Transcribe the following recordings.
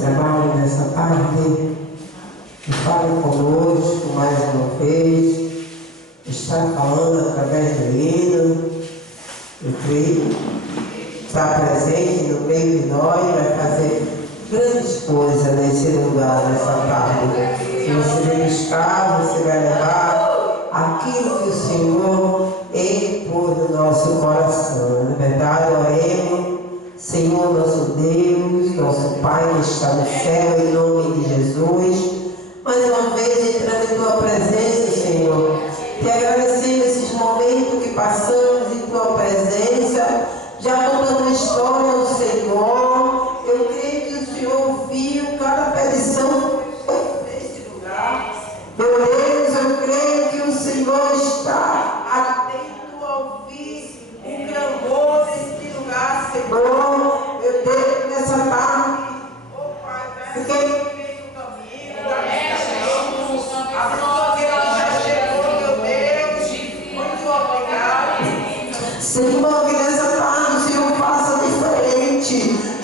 trabalho nessa tarde, que fale conosco mais uma vez, está falando através do hino. Eu creio que está presente no meio de nós, vai fazer grandes coisas nesse lugar, nessa tarde. Se você vem buscar, você vai levar aquilo que o Senhor pôs no nosso coração. Na verdade, oremos. Senhor, nosso Deus, nosso Pai que está no céu, em nome de Jesus, mais uma vez entrando em Tua presença, Senhor, te agradecendo esses momentos que passamos em Tua presença, já contando a história do Senhor. Eu creio que o Senhor ouviu cada petição neste lugar. Meu Deus, eu creio que o Senhor está atento a ouvir o clamor deste lugar, Senhor. Meu Deus, nessa tarde, porque a pessoa que ela já chegou, meu Deus, muito obrigado. Senhor, que nessa tarde o Senhor faça diferente,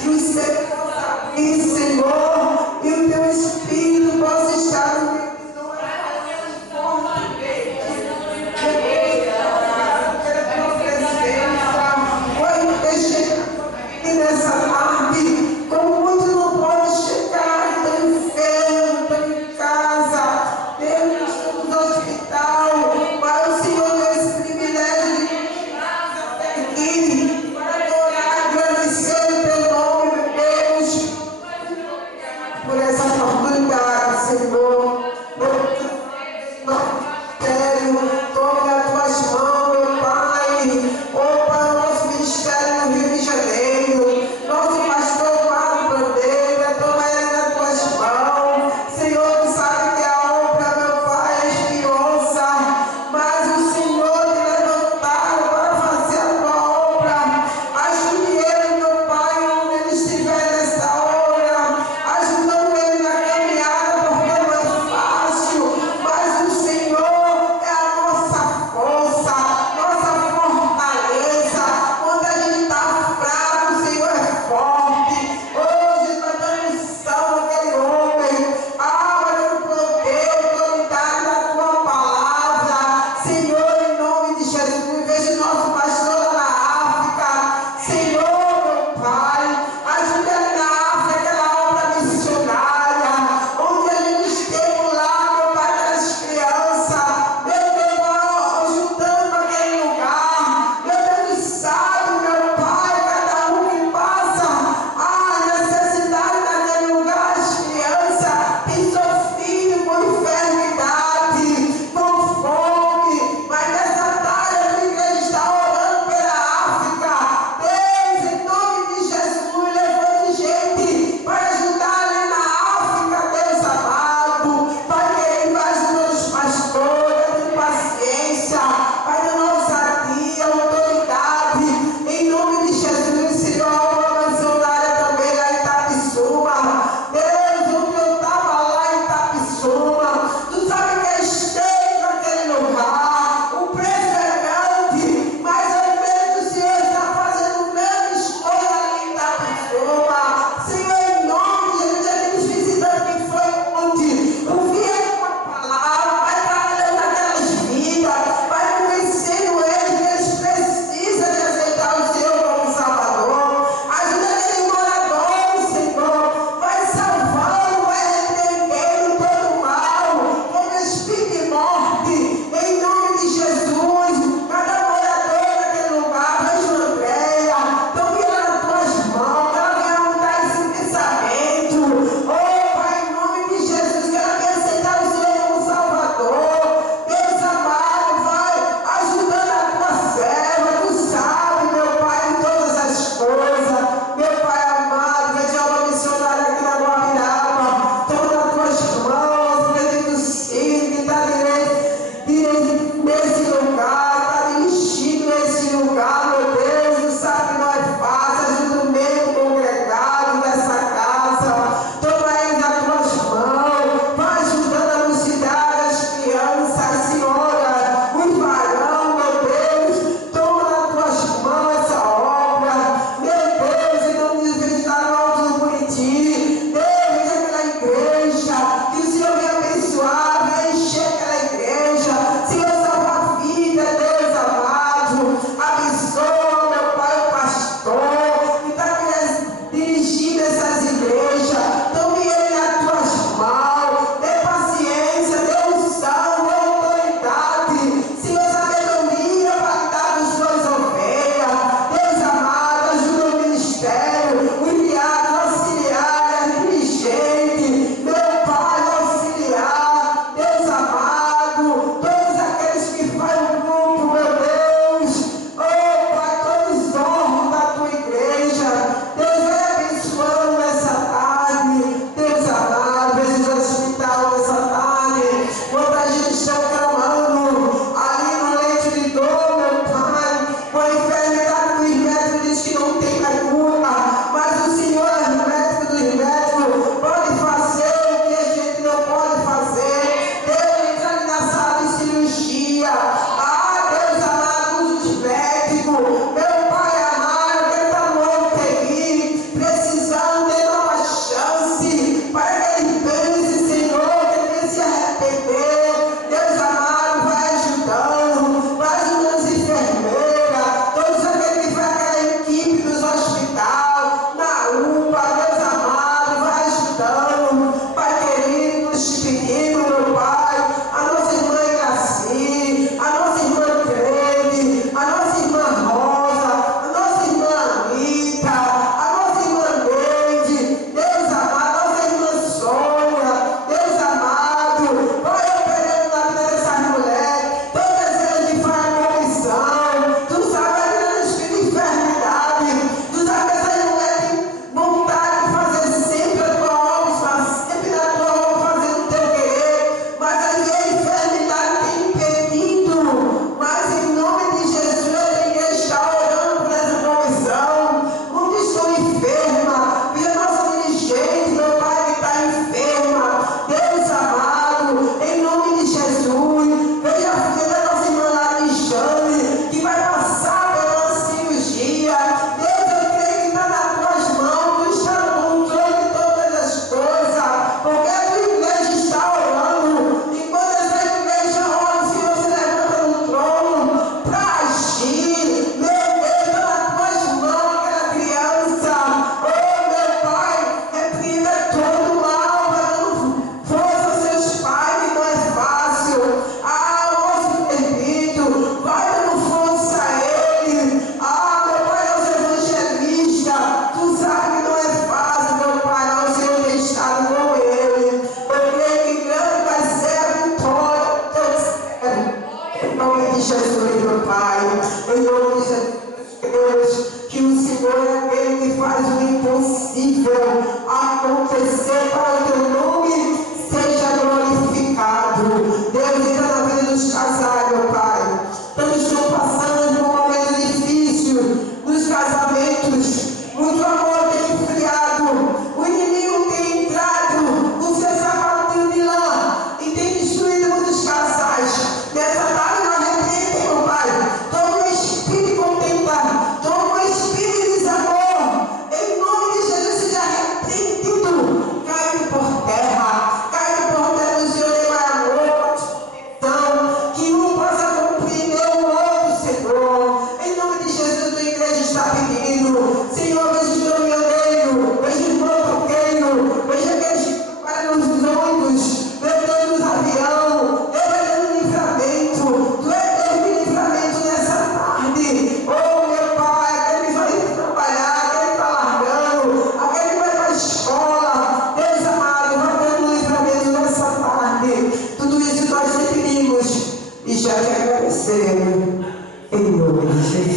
que o Senhor possa abrir, Senhor, e o Teu Espírito possa estar no meio de nós, nessa tarde, como muitos não podem chegar, então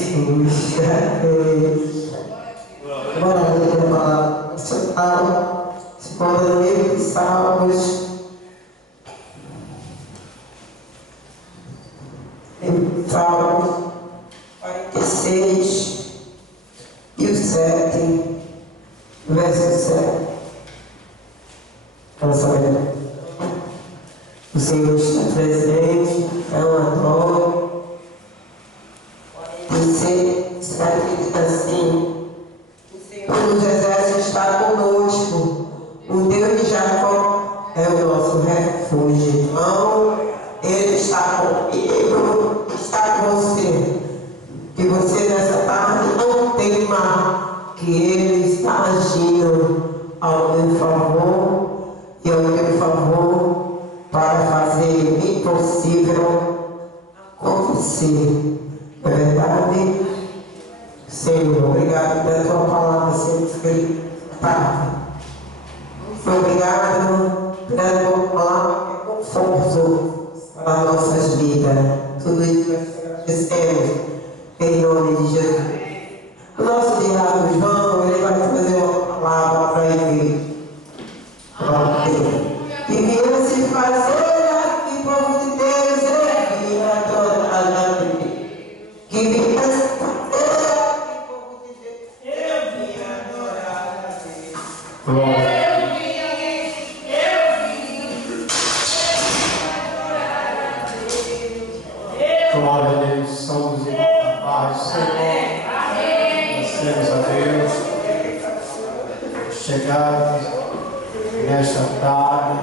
Jesus. Agora a gente vai falar Salmo, se encontra no livro de Salmos, Salmos 46 e o 7, verso 7. Vamos saber. O Senhor está presente, é um adoro. Você diz assim: o Senhor dos Exércitos está conosco, o Deus de Jacó é o nosso refúgio. Então, Ele está comigo, está com você. Que você nessa tarde não tema, que Ele está agindo ao meu favor e ao meu favor para fazer o impossível acontecer. É verdade? Senhor, obrigado pela tua palavra sendo escrita. Obrigado pela tua palavra que é conforto para as nossas vidas. Tudo isso nós agradecemos em nome de Jesus. O nosso diácono João, ele vai trazer uma palavra para ele. E viemos se fazer aqui, povo de Deus, e adorar a Deus. Que viemos se fazer aqui, povo de Deus, e adorar a Deus. Glória. Glória a Deus, somos a paz do Senhor. Agradecemos a Deus por chegarmos nesta tarde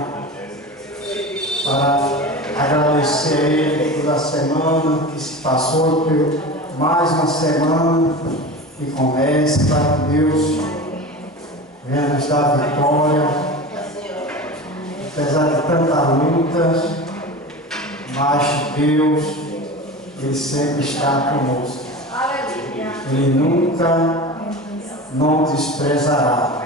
para agradecer a Ele pela semana que se passou, por mais uma semana que começa, para que Deus venha nos dar vitória, apesar de tantas lutas, mas Deus, Ele sempre está conosco. Ele nunca nos desprezará.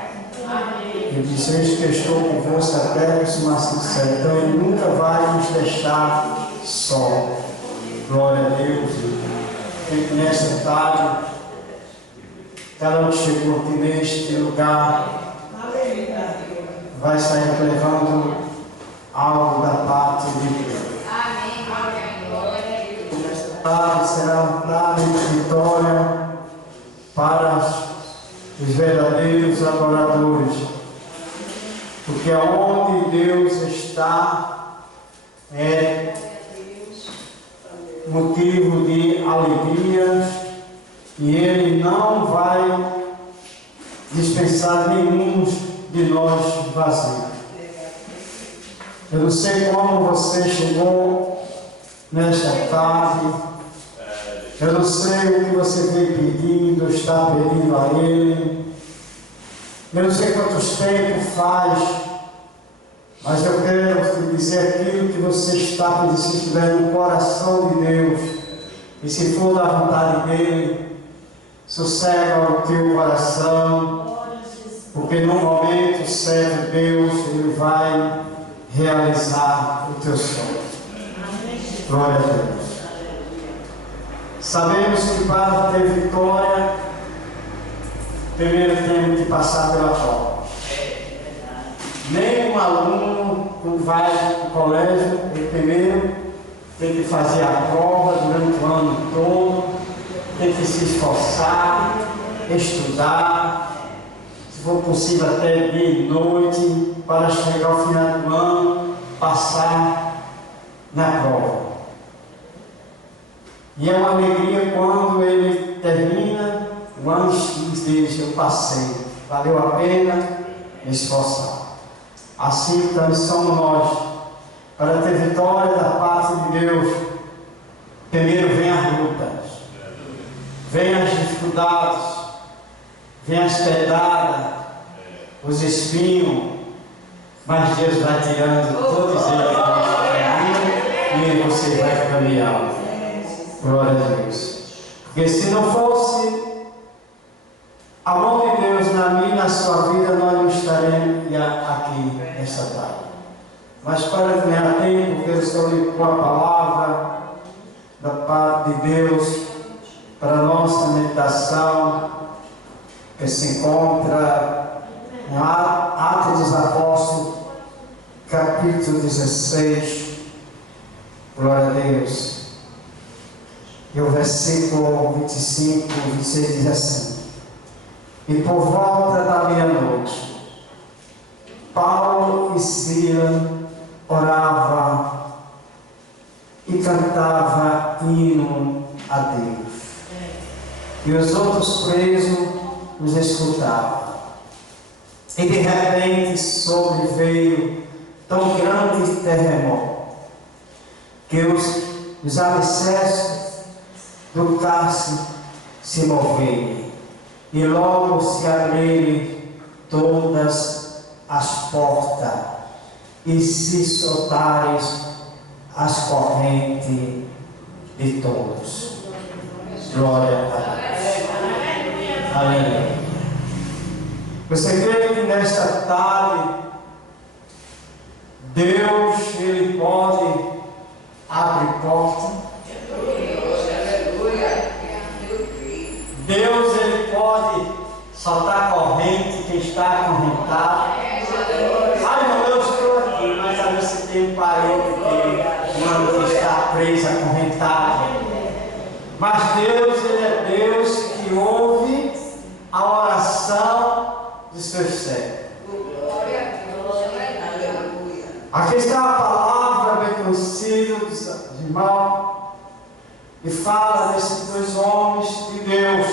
Ele disse: eis que estou convosco até a consumação do século. Então Ele nunca vai nos deixar só. Glória a Deus. E nesta tarde, cada um que chegou aqui neste lugar vai sair levando algo da parte de Deus. Tarde será um tarde de vitória para os verdadeiros adoradores, porque onde Deus está é motivo de alegria e Ele não vai dispensar nenhum de nós vazio. Eu não sei como você chegou nesta tarde. Eu não sei o que você vem pedindo, está pedindo a Ele. Eu não sei quantos tempos faz, mas eu quero te dizer aquilo que você está pedindo, se estiver no coração de Deus, e se for da vontade dEle, sossega o teu coração, porque no momento certo Deus, Ele vai realizar o teu sonho. Glória a Deus. Sabemos que para ter vitória, primeiro temos que passar pela prova. Nenhum aluno, quando vai para o colégio, ele primeiro tem que fazer a prova durante o ano todo, tem que se esforçar, estudar, se for possível até dia e noite, para chegar ao final do ano, passar na prova. E é uma alegria quando ele termina o ano e diz: eu passei, valeu a pena me esforçar. Assim também somos nós. Para ter vitória da parte de Deus, primeiro vem as lutas, vem as dificuldades, vem as pedradas, os espinhos, mas Deus vai tirando todos eles do nosso caminho e você vai caminhar. Glória a Deus. Porque se não fosse a mão de Deus na minha e na sua vida, nós não estaremos aqui nesta tarde. Mas para ganhar tempo, Deus colocou a palavra da parte de Deus para a nossa meditação, que se encontra em Atos dos Apóstolos, capítulo 16, glória a Deus. E o versículo 25, 26 diz assim: e por volta da meia-noite, Paulo e Silas oravam e cantavam hino a Deus. E os outros presos os escutavam. E de repente sobreveio tão grande terremoto que os alicerces do cárcere se moveram, e logo se abriram todas as portas e se soltaram as correntes de todos. Glória a Deus. Aleluia. Você vê que nesta tarde Deus, Ele pode abrir porta. Deus, Ele pode soltar corrente que está acorrentado. Ai, meu Deus, estou aqui, mas às vezes você tem um parente que está preso, acorrentado. Mas Deus, Ele é Deus que ouve a oração dos seus servos. Aqui está a palavra bem conhecida dos irmãos, e fala desses dois homens de Deus.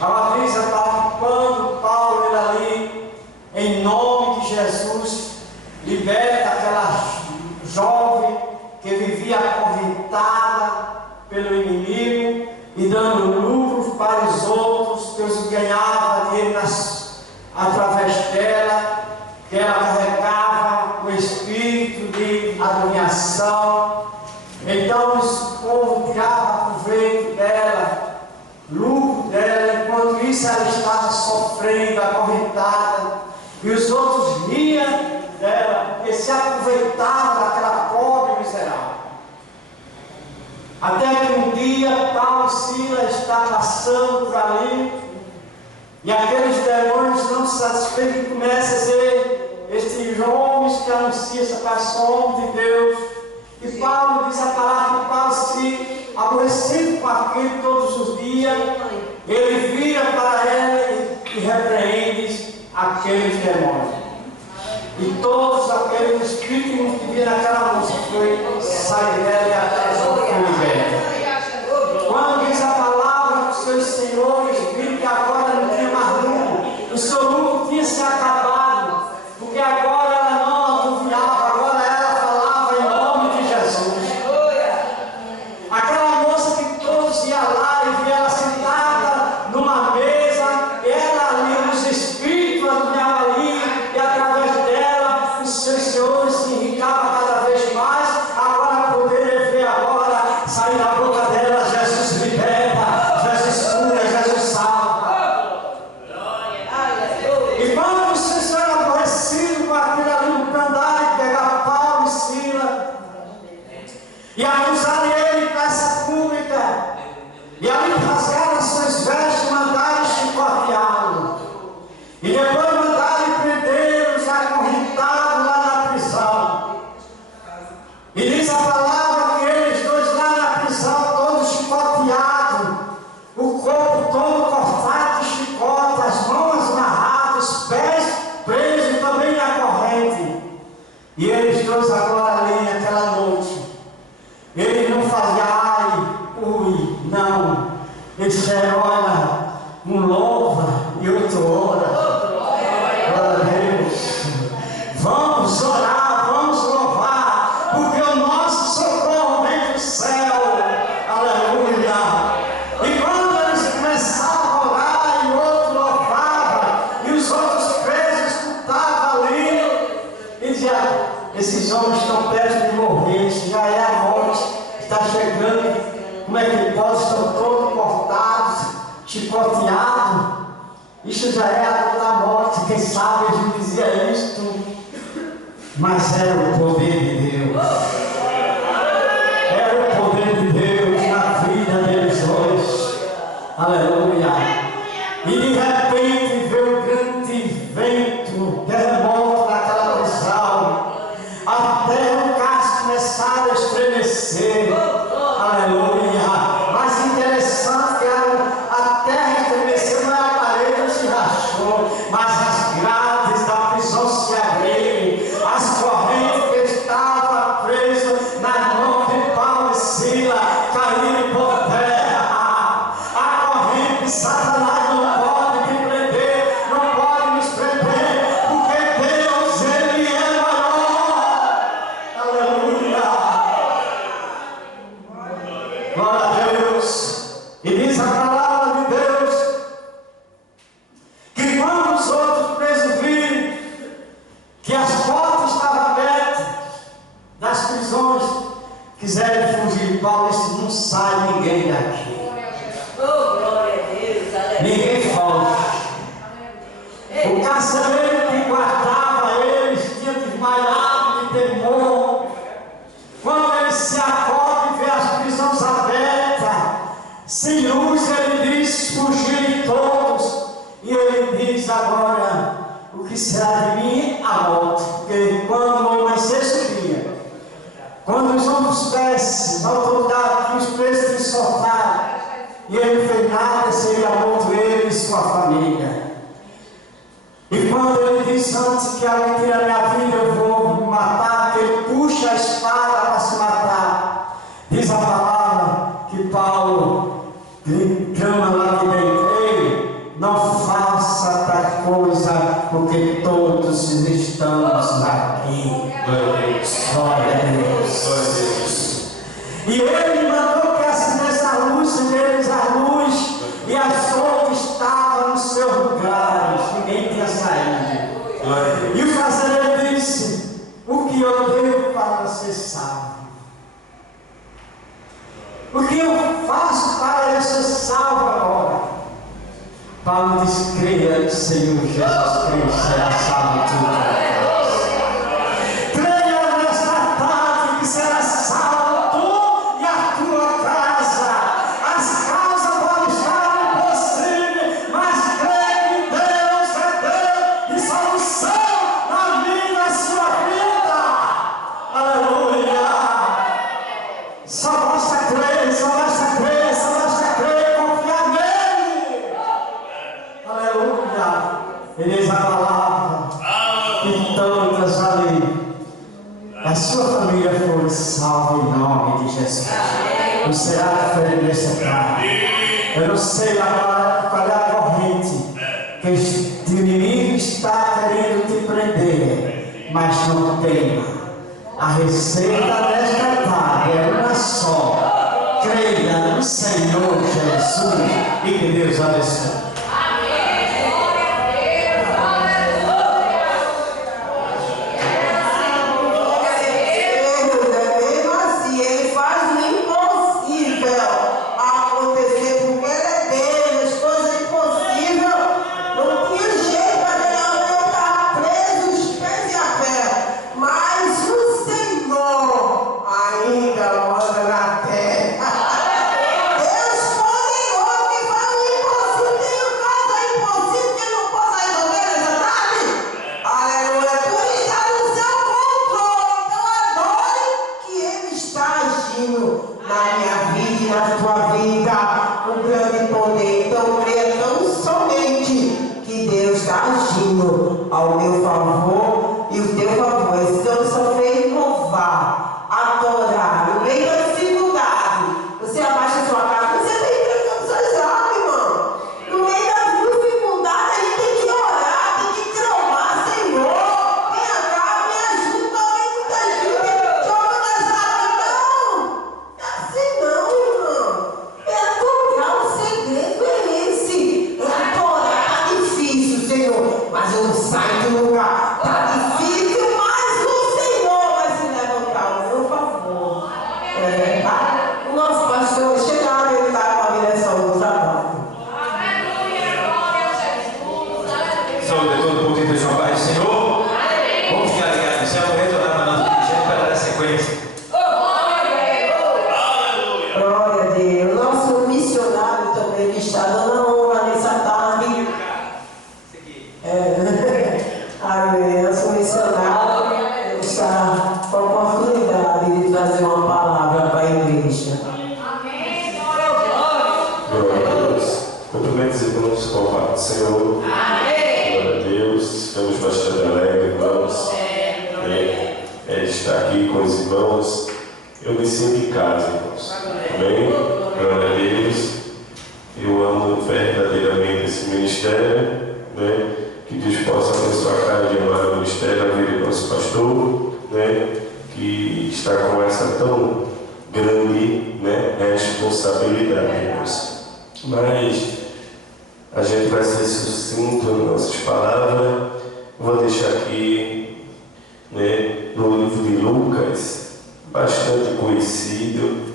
A matriz estava quando Paulo era ali, em nome de Jesus, liberta aquela jovem que vivia acorrentada pelo inimigo e dando lucros para os outros, Deus ganhava dinheiro através dela, que ela carregava o espírito de adoração. Então o povo tirava proveito dela, lucro dela, enquanto isso ela estava sofrendo, acorrentada, e os outros riam dela, porque se aproveitavam daquela pobre miserável. Até que um dia Paulo e Silas está passando por ali, e aqueles demônios não satisfeitos começam a dizer: estes homens que anunciam essa paixão de Deus. E Paulo diz a palavra que Paulo, se aborrecido com aquilo todos os dias, ele vira para ela e repreende aqueles demônios. E todos aqueles espíritos que viram naquela moça foi sair dela e aquela foi liberta. Quando diz a palavra que os seus senhores viram que agora não tinha mais lucro, o seu lucro tinha se acabado, porque agora ela não anuviava, agora ela falava em nome de Jesus. Aquela moça que todos iam lá e via ela sentada numa mesa, ela ali, os espíritos anuviavam ali, e através dela os seus senhores se enriquejavam cada vez mais. Agora poder ver agora sair da boca dela: Jesus liberta, Jesus cura, Jesus salva. E quando vocês eram aborrecidos com aquilo ali no andar, e pegar Paulo e Silas e acusarem ele em praça pública, e ali rasgaram as suas vestes, mandaram chicoteá-lo, e depois mandaram prendê-los acorrentados lá na prisão. E diz a palavra que eles dois lá na prisão, todos chicoteados, o corpo todo cortado de chicote, as mãos amarradas, os pés presos também na corrente. E eles dois agora ali naquela noite, eles não faziam ai, ui, não. Eles disseram: olha, um louva e outro ora. Glória a Deus. Vamos orar, vamos louvar, porque o nosso socorro vem do céu. Aleluia. E quando eles começavam a orar, e o outro louvava, e os outros presos escutavam ali, e diziam: esses homens estão perto de morrer, isso já é a morte, está chegando. Como é que pode? Estão todos cortados, chicoteados. Isso já é a dor da morte. Quem sabe a gente dizia isto, mas era o poder de Deus. Era o poder de Deus na vida deles hoje. carcereiro que guardava eles tinha desmaiado de temor. Quando ele se acorda e vê as prisões abertas, sem luz, ele diz: fugirem todos. E ele diz agora: o que será de mim? A morte. Porque quando o amanhecer subia, quando os homens descem, a autoridade que os presos têm soltado, e ele fez nada, seria morto ele e sua família. E quando ele diz: antes que alguém tire a minha vida, eu vou me matar, que ele puxa a espada para se matar. Diz a palavra que Paulo clama lá de dentro: ei, não faça tal coisa, porque todos estamos aqui. Glória a Deus. E ele mandou que acendesse a luz deles, a luz, e as outras estavam nos seus lugares, ninguém tinha saído. E o carcereiro disse: o que eu devo para ser salvo? O que eu faço para eu ser salvo agora? Paulo diz: creia no Senhor Jesus Cristo, será salvo tudo. Creia nesta tarde que será salvo tu e a tua casa. As causas podem estar impossíveis, mas creia que Deus é Deus e solução na minha e na sua vida. Aleluia! Só basta crer, só basta crer, só basta crer, confiar nele. Aleluia! Ele diz a palavra que todas ali, a sua família foi salva em nome de Jesus. Não será diferente nessa tarde. Eu não sei agora qual é a corrente que o inimigo está querendo te prender, mas não tema. A receita desta tarde é uma só: creia no Senhor Jesus e que Deus abençoe. Ao meu favor e o teu favor. Esse Deus só fez louvar, adorar, no meio da dificuldade. Você abaixa a sua casa, você está entregando suas almas, irmão. No meio das dificuldades, a gente tem que orar, tem que clamar: Senhor, vem cá, me ajuda. Vem muita gente jogando as almas. Não é assim não, irmão. É adorar, o segredo é esse. É adorar. Está difícil, Senhor, mas eu não saio do lugar. Está difícil, mas o Senhor vai se levantar ao meu favor. É verdade? O nosso pastor chegava, ele estava com a direção do trabalho. Saúde a todo mundo que esteja na paz do Senhor. Vamos ficar ligados no céu, vou retornar para nossa dirigente para dar sequência. Glória a Deus. Nosso missionário também que está dando honra nessa tarde. Amém. Nosso missionário está com a oportunidade de trazer uma palavra para a igreja. Glória a Deus. Cumprimentos, irmãos, com a paz do Senhor. Glória a Deus. Estamos bastante alegres, irmãos. De estar aqui com os irmãos. Eu me sinto em casa, irmãos. Amém? Glória a Deus. Eu amo verdadeiramente esse ministério, né? Que Deus possa abençoar cada dia mais o ministério, a vida do nosso pastor, né? Que está com essa tão grande, né, responsabilidade, irmãos. Mas a gente vai ser sucinto nas nossas palavras. Vou deixar aqui, né, no livro de Lucas, bastante conhecido.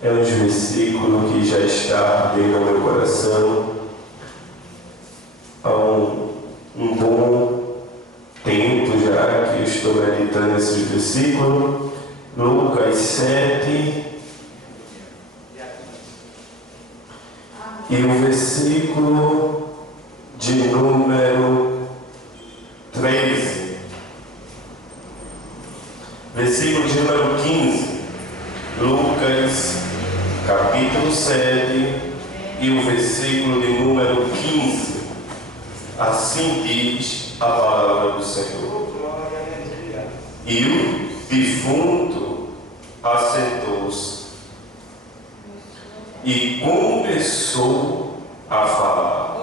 É um versículo que já está ardendo no meu coração há um bom estou meditando nesses versículos. Lucas 7 e o versículo de número 13. Versículo de número 15. Lucas capítulo 7 e o versículo de número 15. Assim diz a palavra do Senhor. E o defunto assentou-se e começou a falar.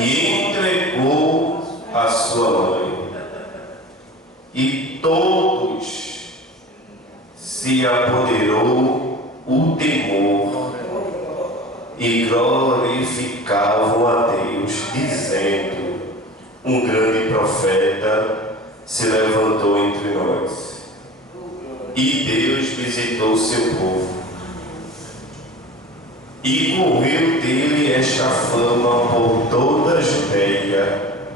E entregou a sua mãe. E todos se apoderou o temor e glorificavam a Deus, dizendo: um grande profeta se levantou entre nós, e Deus visitou seu povo, e correu dele esta fama por toda a Judeia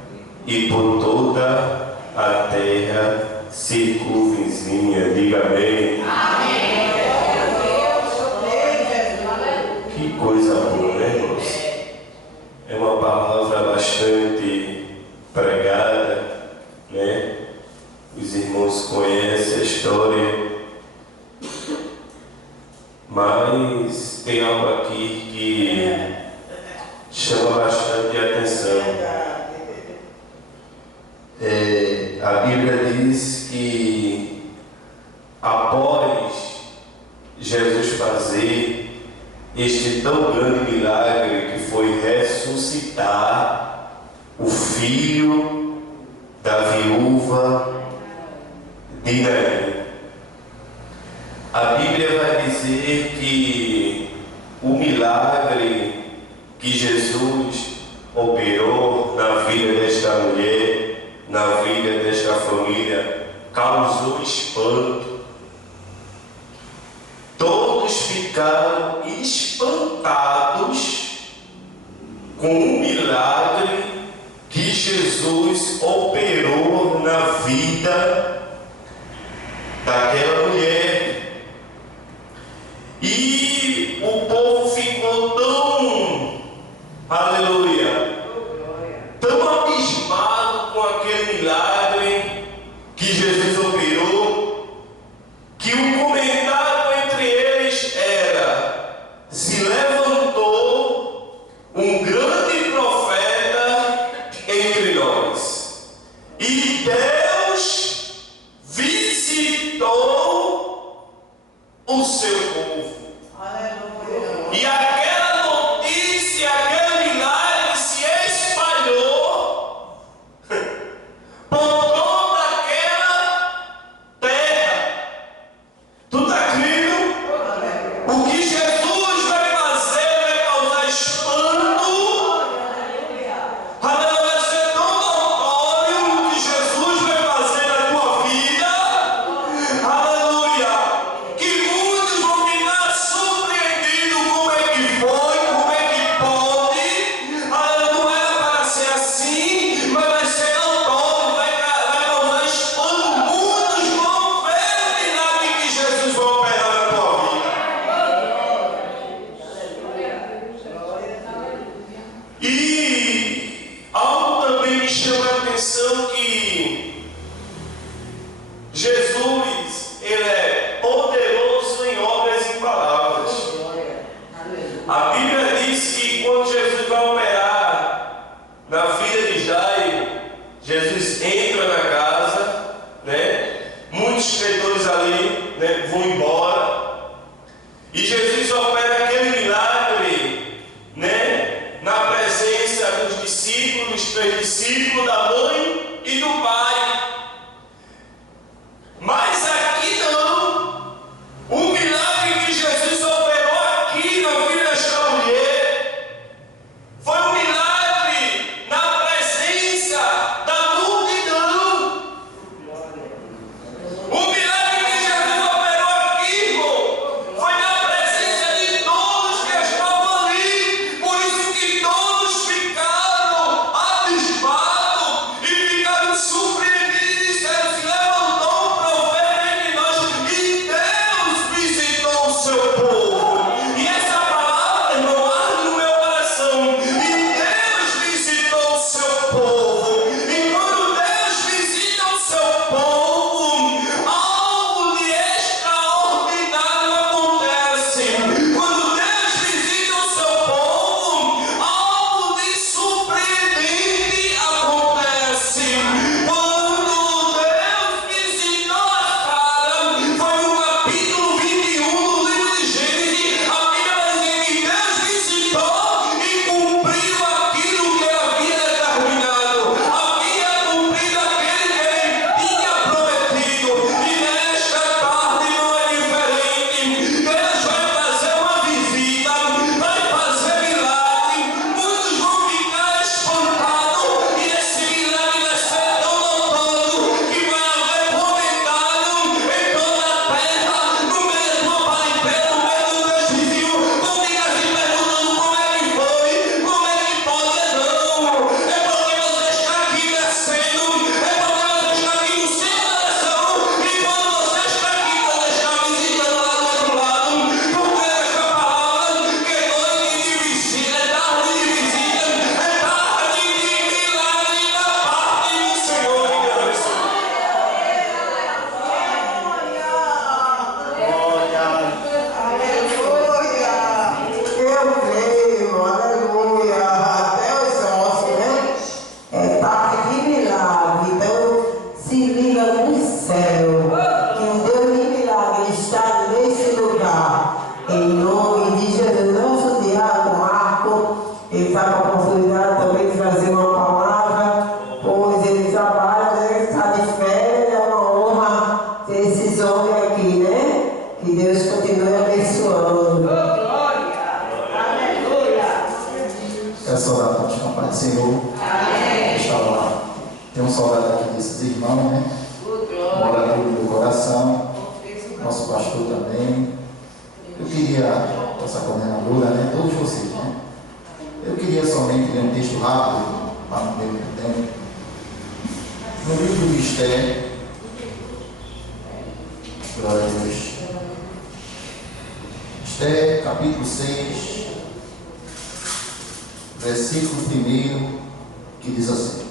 e por toda a terra circunvizinha. Diga amém. Que coisa boa, né, irmãos? É uma palavra bastante pregada, né? Os irmãos conhecem a história, mas tem algo aqui que chama bastante atenção. A Bíblia diz que após Jesus fazer este tão grande milagre, que foi ressuscitar o filho da viúva de Naim, a Bíblia vai dizer que o milagre que Jesus operou na vida desta mulher, na vida desta família, causou espanto. Todos ficaram espantados com o milagre que Jesus operou na vida daquela mulher. E o povo ficou tão, aleluia, tão abismado com aquele milagre que Jesus operou, que o comentário entre eles era: se levantou um grande profeta entre nós, e Deus visitou o seu povo. E aquela notícia, aquele milagre se espalhou por toda aquela terra. Tu está crendo? O que Jesus vai fazer vai causar espanto. Aleluia, vai ser tão notório o que Jesus vai fazer na tua vida. Aleluia, que muitos vão ficar surpreendidos. Como é que foi? Como é que pode? Aleluia, não era para ser assim, mas vai ser notório, vai causar espanto. Muitos vão ver o milagre que Jesus vai operar na tua vida. E algo também me chama a atenção, que Jesus, ele é poderoso em obras e palavras. A Bíblia diz que quando Jesus vai operar na vida de Jairo, Jesus entra na casa, né? Muitos credores ali, né, vão embora, e Jesus opera aquele milagre, né, na presença dos discípulos, dos 3 discípulos, da mãe e do pai. Mas aqui não. O milagre que Jesus operou aqui na vida desta mulher foi um milagre na presença da multidão. O milagre que Jesus operou aqui, irmão, foi na presença de todos que estavam ali. Por isso que todos ficaram abismados. Está lá. Tem um soldado aqui desses irmãos, né? Mora no meu coração. Nosso pastor também. Eu queria, nossa coordenadora, né? Todos vocês, né? Eu queria somente ler um texto rápido, para não perder tempo. No livro de Esther, glória a Deus. Esther, capítulo 6, versículo 1, que diz assim: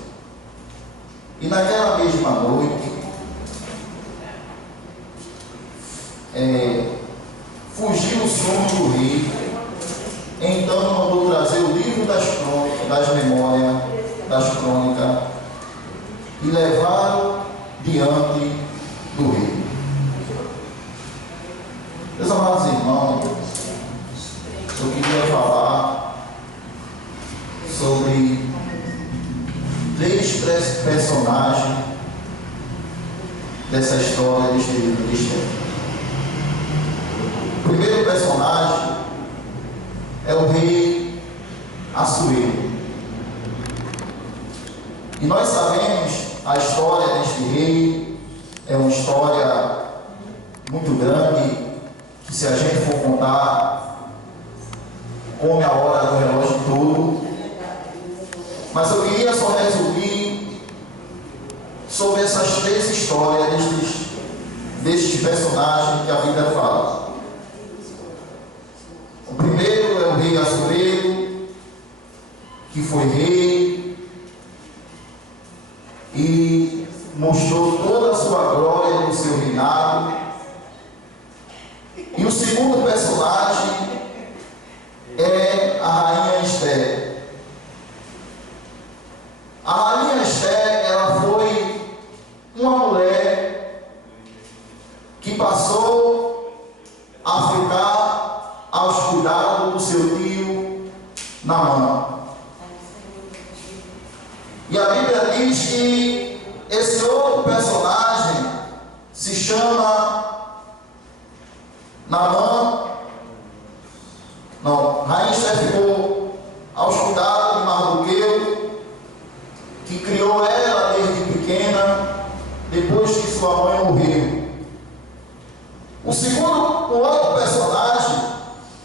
E naquela mesma noite, fugiu o sono do rei. Então mandou trazer o livro das memórias, das crônicas, e levaram diante do rei. Meus amados irmãos, eu queria falar sobre 3 personagens dessa história deste livro de Esther. O primeiro personagem é o rei Assuero. E nós sabemos a história deste rei, é uma história muito grande, que se a gente for contar, come a hora do relógio todo. Mas eu queria só resumir sobre essas 3 histórias destes personagens que a Bíblia fala. O primeiro é o rei Assuero, que foi rei e mostrou toda a sua glória no seu reinado. E o segundo personagem é a rainha Esther. A rainha Esther, ela foi uma mulher que passou a ficar aos cuidados do seu tio Naamã. E a Bíblia diz que esse outro personagem se chama Naamã. Não, rainha Esther ficou aos cuidados de Mardoqueu, que criou ela desde pequena, depois que sua mãe morreu. O outro personagem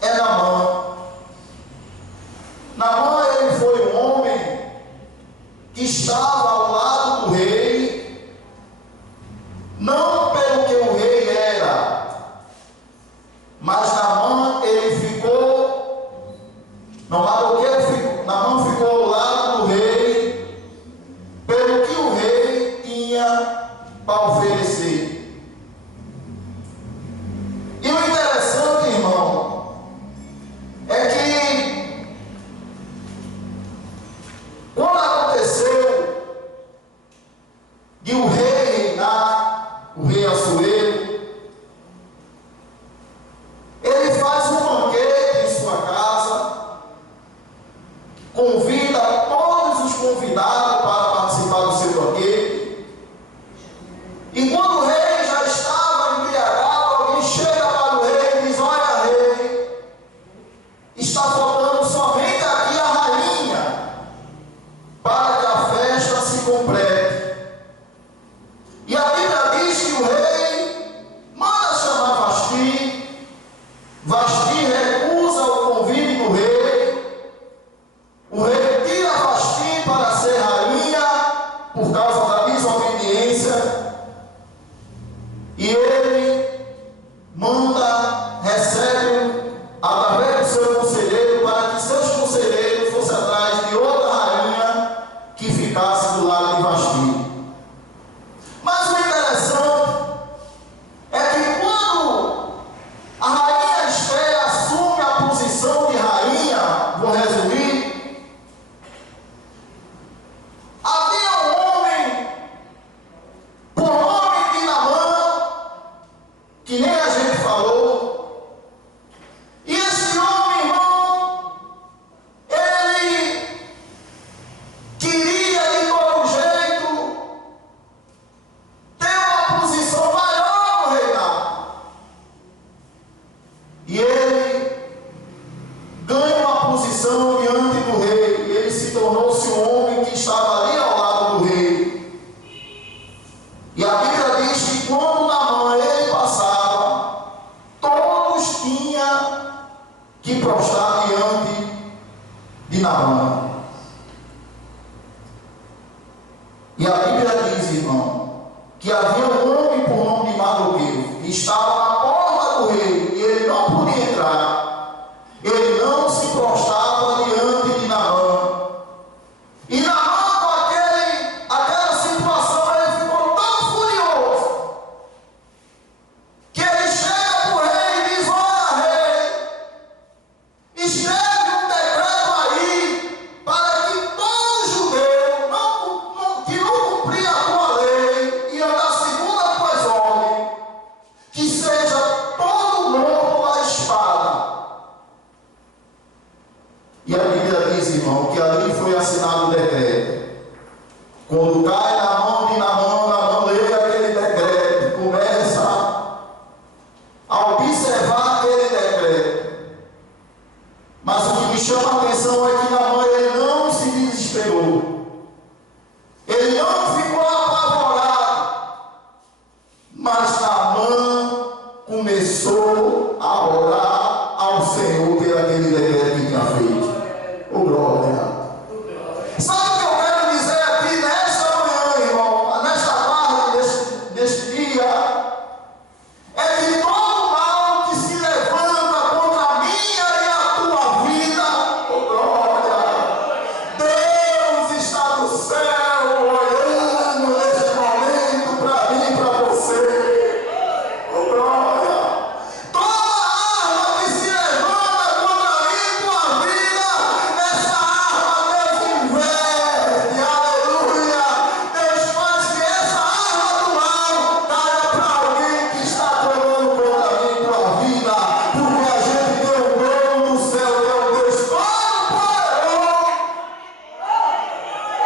é Naamã. Naamã, ele foi um homem que estava ao lado do rei, não pelo que o rei era, mas Naamã, ele ficou, Naamã ficou ao lado do rei, pelo que o rei tinha para oferecer. E o interessante, irmão, é que quando aconteceu de o rei reinar, o rei Assuero, ele faz um banquete em sua casa, convida todos os convidados para participar do seu banquete, e quando o rei já estava embriagado, alguém chega para o rei e diz: olha, rei, está faltando somente aqui a rainha para que a festa se complete. E a Bíblia diz que o rei manda chamar Vasti. Vasti recusa o convite do rei. O rei tira Vasti para ser rainha por causa da desobediência. E ele recebe através do seu conselheiro, para que seus conselheiros fossem atrás de outra rainha que ficasse do lado de Vasti. Mas o interessante é que quando a rainha Esther assume a posição de rainha, vou resumir, havia um homem por nome de Naamã, que nem a gente falou, e esse homem, irmão, ele queria de todo jeito E a Bíblia diz, irmão, que havia um homem por nome de Mardoqueu, que estava na porta do rei, e ele não podia entrar. Ele não se prostrava diante de Naamã. E Naamã, com aquela situação, ele ficou tão furioso, que ele chega para o rei e diz: olha, rei, escreve um decreto aí, para que todo judeu que não cumprir a tua lei e andar segundo a tua ordem, que seja todo morto à espada. E a Bíblia diz, irmão, que ali foi assinado o decreto. Quando cai na mão de Naamã lê aquele decreto, começa a observar aquele decreto. Mas o que me chama a atenção é que Naamã, ele não se desesperou. Ele não ficou apavorado. Mas Naamã começou a orar ao Senhor por aquele decreto que tinha feito. Ô glória! Sabe o que eu quero dizer aqui nesta manhã, irmão? Nesta tarde, neste dia? É que todo mal que se levanta contra a minha e a tua vida, ô glória! Deus está do céu olhando neste momento para mim e para você. Ô glória! Toda arma que se levanta contra a minha e tua vida, essa arma Deus inverte, aleluia! Deus faz que essa arma do mal caia para alguém que está tramando contra a minha e tua vida, porque a gente tem um dono do céu, que é o Deus Todo-Poderoso.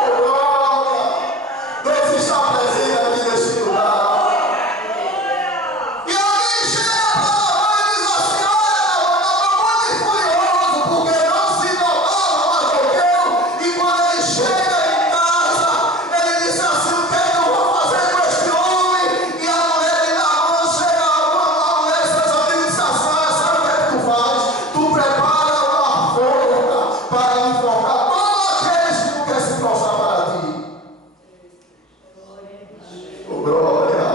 Ô glória! Deus está presente aqui neste lugar. E alguém chega para Naamã e diz assim: olha, Naamã, muito furioso, porque não se notava Mardoqueu. E quando ele chega em casa, ele disse assim: o que é que eu vou fazer com este homem? E a mulher de Naamã chega, a mulher fez a Bíblia e disse assim: olha, sabe o que é que tu faz? Tu prepara uma forca para enforcar todos aqueles que não querem se prostrar para ti. Ô glória!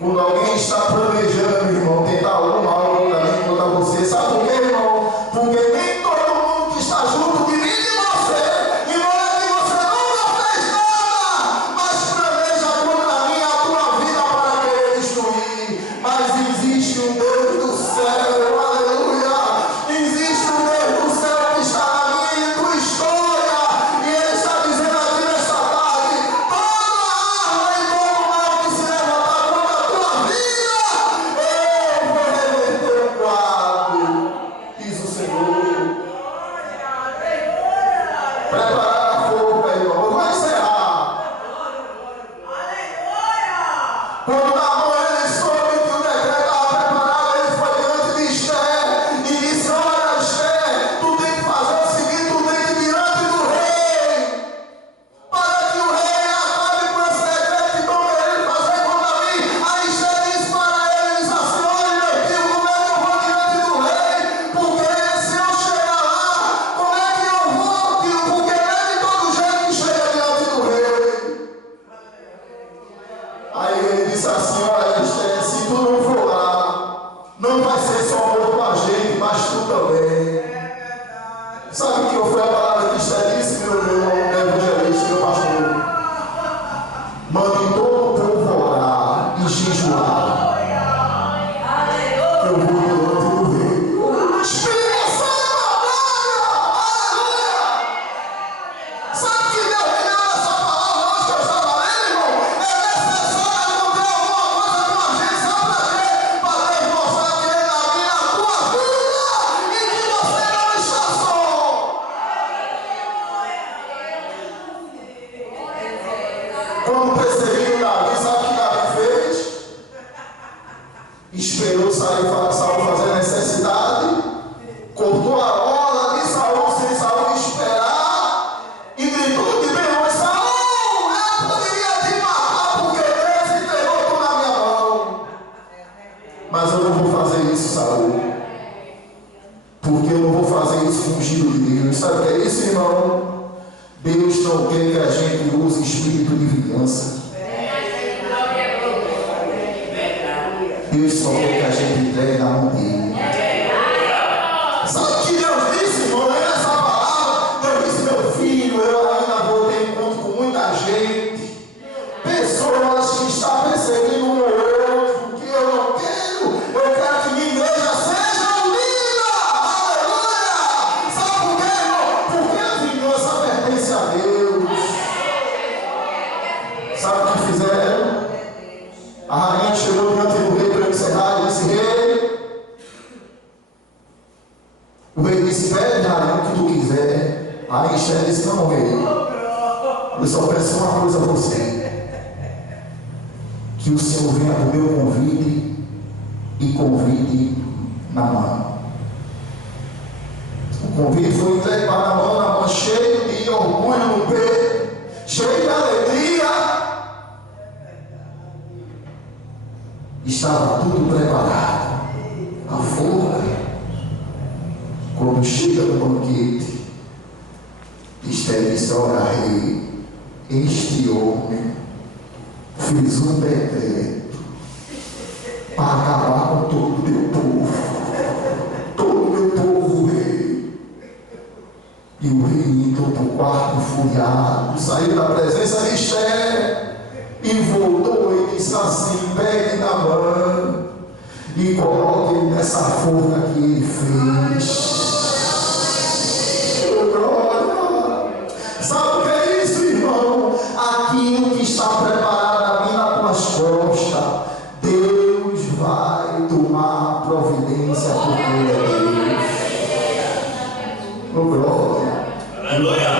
Quando alguém está planejando, irmão, tentar algum mal contra mim, contra você, sabe por quê, irmão? Porque nem todo mundo que está junto de mim e de você, embora que você nunca fez nada, mas planeja contra mim a tua vida para querer destruir. Mas existe um Deus do céu, aleluia! Existe um Deus do céu que está na minha e tua história, e Ele está dizendo aqui nesta tarde: toda arma e todo mal que se levantar contra a tua vida, eu vou reverter o quadro, diz o Senhor. Preparar a forca, irmão. Eu vou encerrar. Quando Naamã ele soube que o decreto estava preparado, ele foi diante de Esther e disse: olha, Esther, tu tem que fazer o seguinte, tu tem que ir diante do rei, para que o rei acabe com esse decreto que estão querendo fazer contra mim. Aí Esther disse para ele, diz assim: olha, meu filho, como é que eu vou diante do rei? Porque se eu chegar lá, como é que eu vou, filho? Porque não é de todo jeito que chega diante do rei. Aí ele disse assim: olha, Esther, se tu não for lá, não vai ser só morto com a gente, mas tu também. Sabe o que foi a palavra que Esther disse, meu evangelista, meu pastor? Mande todo o povo orar e jejuar. Eu vou diante do rei. Espírito Santo, aleluia! Sabe que Deus me deu essa palavra hoje que eu estava lendo, irmão? É necessário encontrar alguma coisa com a gente, sabe para quê? Para Deus mostrar que Ele habita a tua vida e que você não está só. Quando perseguiram Davi, sabe o que Davi fez? Esperou Saul fazer necessidade, cortou a orla de Saul sem Saul esperar e gritou de bem longe: Saul, eu poderia te matar porque Deus entregou tudo na minha mão. Mas eu não vou fazer isso, Saul, porque eu não vou fazer isso fugindo de Deus. Sabe o que é isso, irmão? Deus não quer que a gente use espírito de vingança. Deus só quer que a gente entregue na mão dele. Sabe o que Deus disse, irmão? Nessa palavra, Deus disse: meu filho, eu ainda vou ter encontro com muita gente, pessoas que estão perseguindo um ou outro, que eu não quero. Eu quero que minha igreja seja unida. Aleluia! Sabe por quê, irmão? Porque a vingança pertence a Deus. Sabe o que fizeram? A rainha chegou diante do rei para encerrar e disse: rei. O rei disse: pede, rainha, o que tu quiser. Aí Esther disse: não, rei, eu só peço uma coisa a você: que o Senhor venha para o meu convite e convide Naamã. O convite foi entregue para Naamã cheio de orgulho no peito, cheio de alegria. Estava tudo preparado. A forca, quando chega no banquete, Esther disse: olha, rei, este homem fez um decreto para acabar com todo o teu povo. Todo o meu povo, rei. E o rei entrou para o quarto furiado, saiu da presença de Esther e voltou e disse assim: pegue na mão e coloque ele nessa forca que ele fez. Glória! Sabe o que é isso, irmão? Aquilo que está preparado ali nas tuas costas, Deus vai tomar providência, porque Ele é Deus. Oh, glória! Aleluia!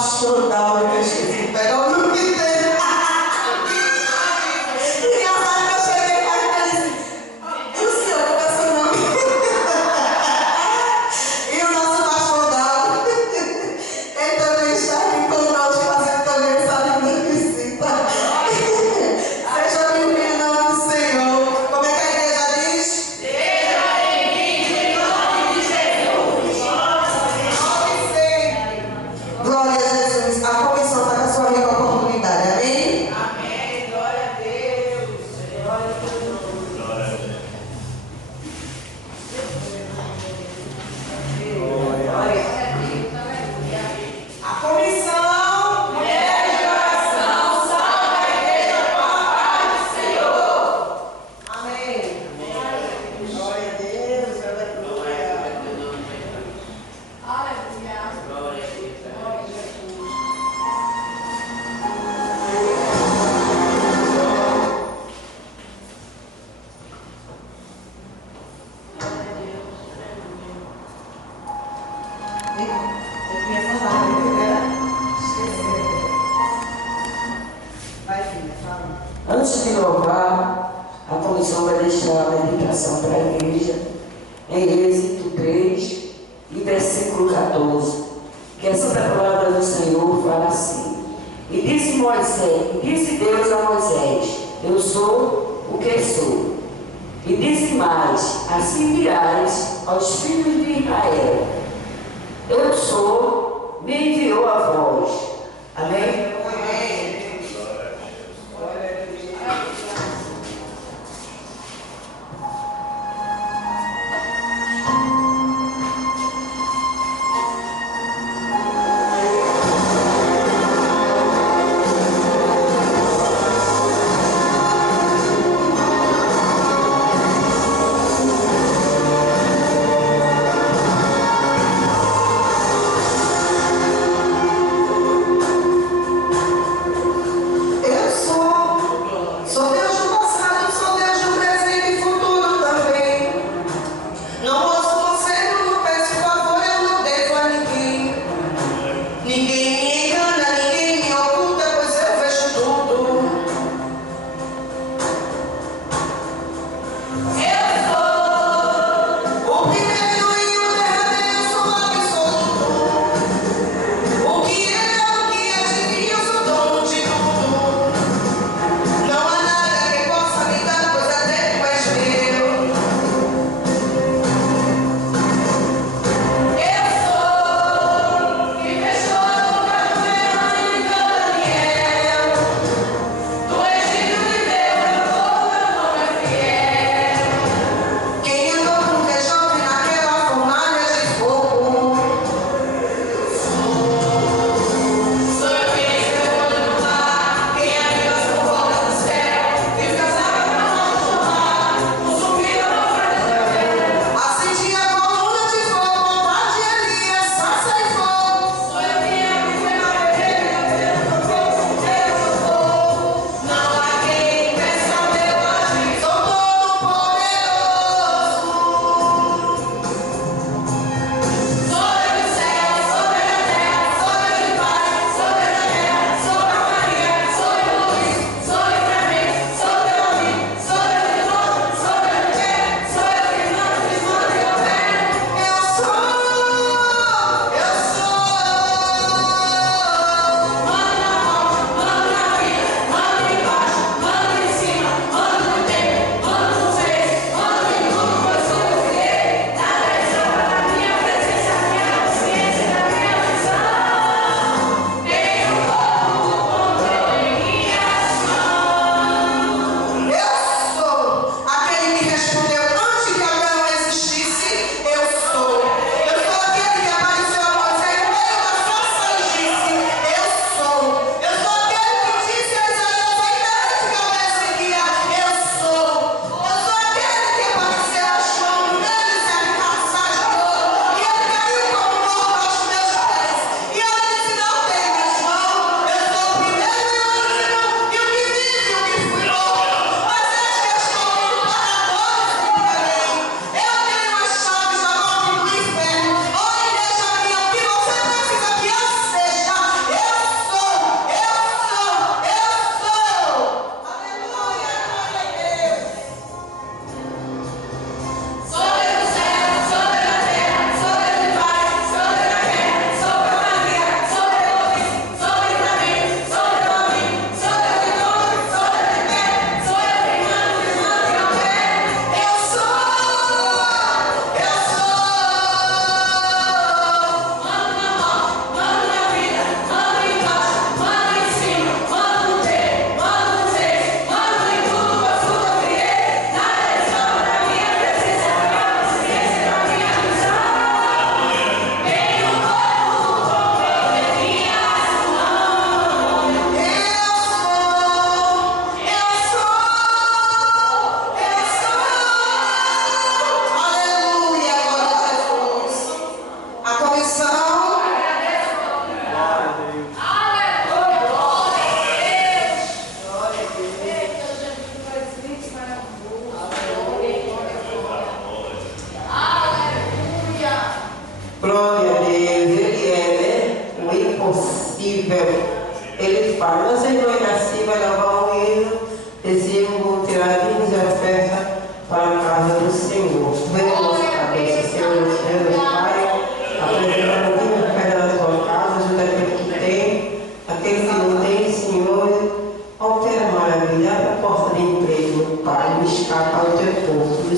pastor da hora que eu esqueci de pegar o nome dele. Antes de louvar, a comissão vai deixar a meditação para a igreja em Êxodo 3 e versículo 14, que a Santa Palavra do Senhor fala assim: E disse Deus a Moisés: Eu sou o que sou. E disse mais: Assim dirás aos filhos de Israel: Eu sou, me enviou a vós. Amém?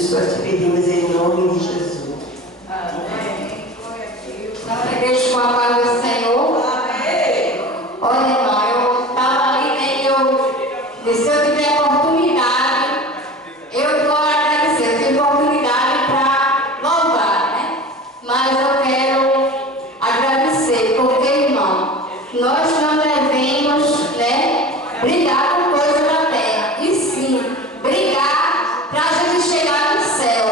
isso nós te pedimos em nome de Jesus. Nossa igreja com a paz do Senhor. Olha, irmão, eu estava ali, né? Se eu tiver oportunidade, eu vou agradecer. Eu tive oportunidade para louvar, né? Mas eu quero agradecer, porque, irmão, nós não devemos, né, brigar com coisas da terra, e sim brigar para a gente chegar no céu.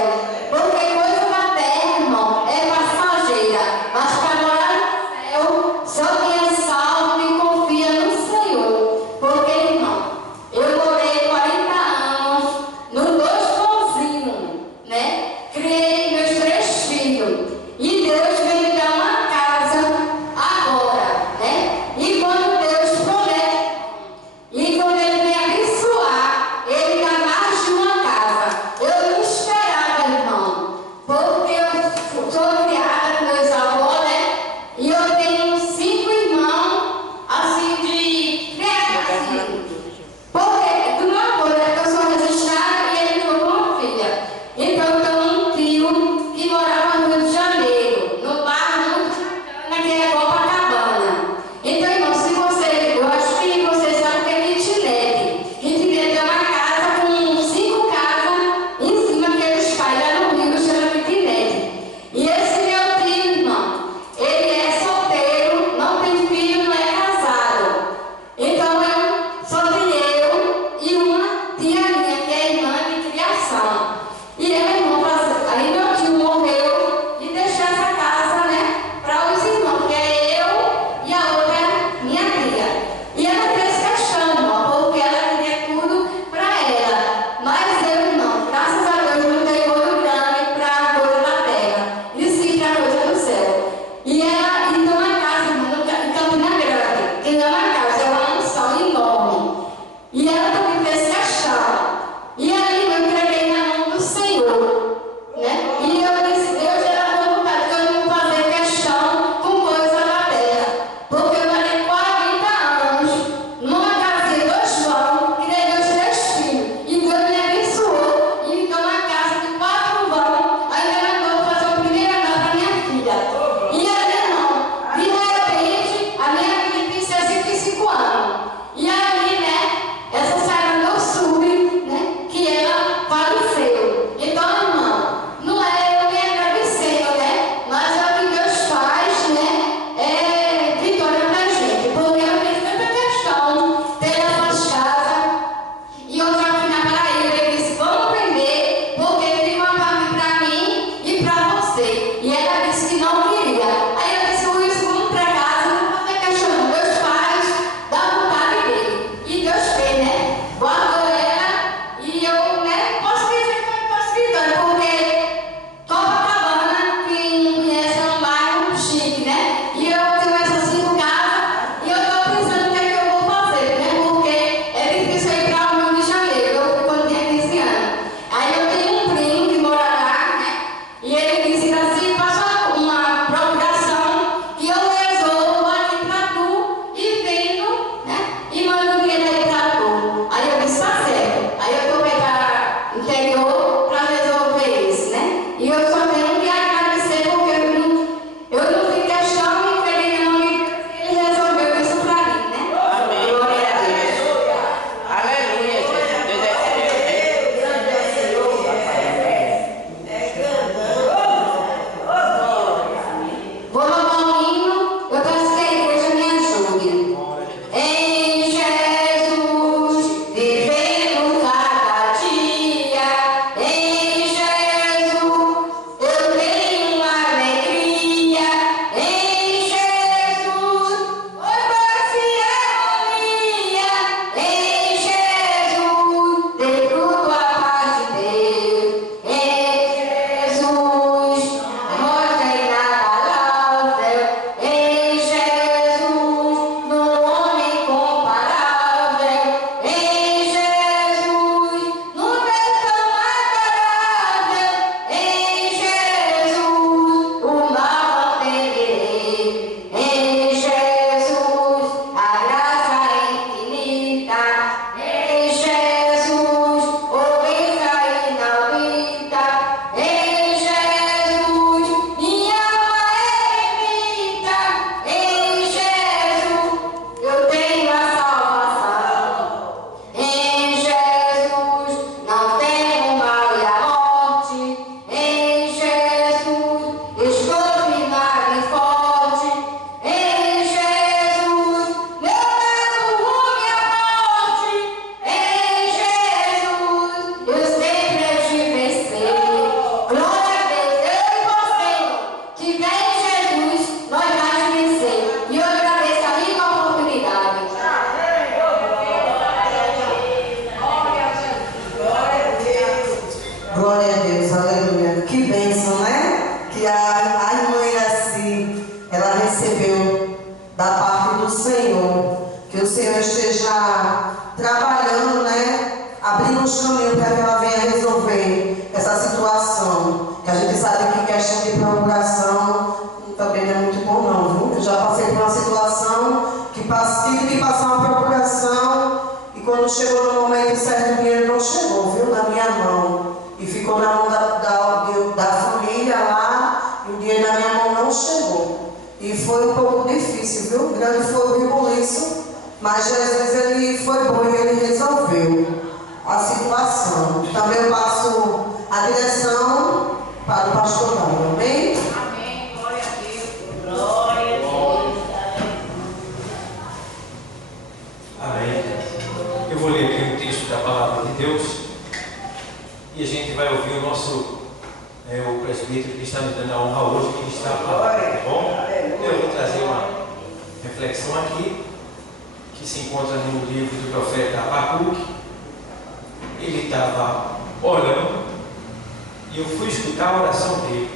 Porque coisa da terra, irmão, é passageira. Mas para morar no céu, só quem é salvo e confia no Senhor. Porque, irmão, eu morei nos caminhos para que ela venha resolver essa situação. Que a gente sabe que questão de procuração também não é muito bom não, viu? Eu já passei por uma situação que tive que passar uma procuração e quando chegou no momento certo o dinheiro não chegou, viu? Na minha mão. E ficou na mão da família lá e o dinheiro na minha mão não chegou. E foi um pouco difícil, viu? Grande foi o rebuliço, mas Jesus ele foi bom e ele resolveu a situação. Também eu passo a direção para o pastor Paulo, amém? Amém. Glória a Deus. Glória a Deus. Amém. Eu vou ler aqui um texto da palavra de Deus e a gente vai ouvir o nosso o presbítero que está nos dando a honra hoje, que está a palavra, tá bom? Eu vou trazer uma reflexão aqui que se encontra no livro do profeta Abacuque. Ele estava orando e eu fui escutar a oração dele.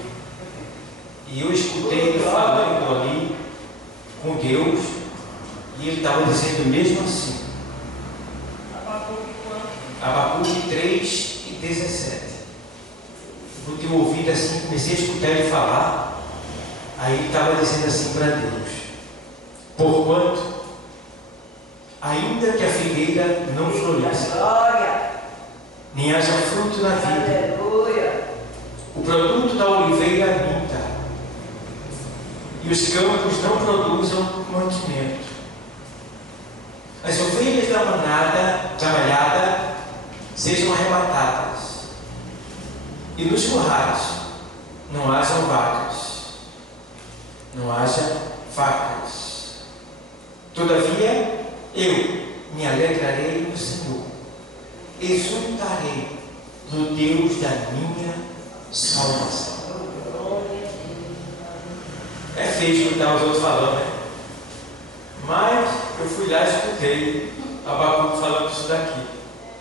E eu escutei ele falando ali com Deus e ele estava dizendo mesmo assim. Abacuque 3:17. No teu ouvido assim, comecei a escutar ele falar. Aí ele estava dizendo assim para Deus: porquanto, ainda que a figueira não floresça, nem haja fruto na vida, o produto da oliveira minta, e os campos não produzam mantimento, as ovelhas da malhada sejam arrebatadas, e nos currais não hajam vacas, não haja vacas. Todavia eu me alegrarei no Senhor, exultarei no Deus da minha salvação. É feio escutar os outros falando, né? Mas eu fui lá e escutei Abacuque falando isso daqui,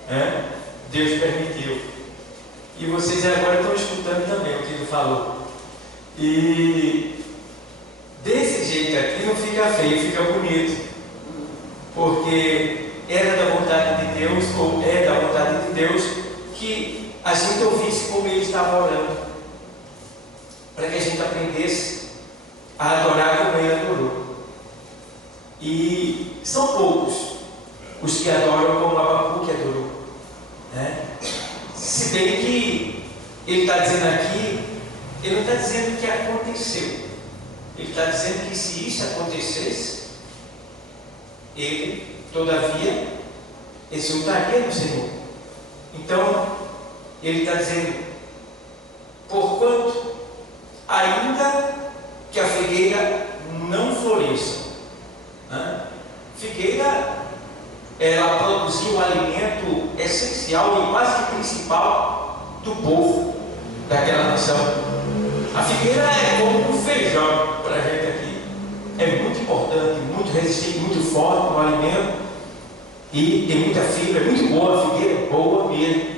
né? Deus permitiu. E vocês agora estão escutando também o que ele falou. E desse jeito aqui não fica feio, fica bonito. Porque era da vontade de Deus, ou é da vontade de Deus, que a gente ouvisse como ele estava orando. Para que a gente aprendesse a adorar como ele adorou. E são poucos os que adoram como Abacuque adorou, né? Se bem que ele está dizendo aqui, ele não está dizendo que aconteceu. Ele está dizendo que se isso acontecesse, ele, todavia, exultaria no Senhor. Então, ele está dizendo, porquanto, ainda que a figueira não floresça, né? Figueira, ela produzia um alimento essencial e quase que principal do povo daquela nação. A figueira é como um feijão para a gente aqui. É muito importante, muito resistente, muito forte no alimento e tem muita fibra, é muito boa. A figueira é boa mesmo.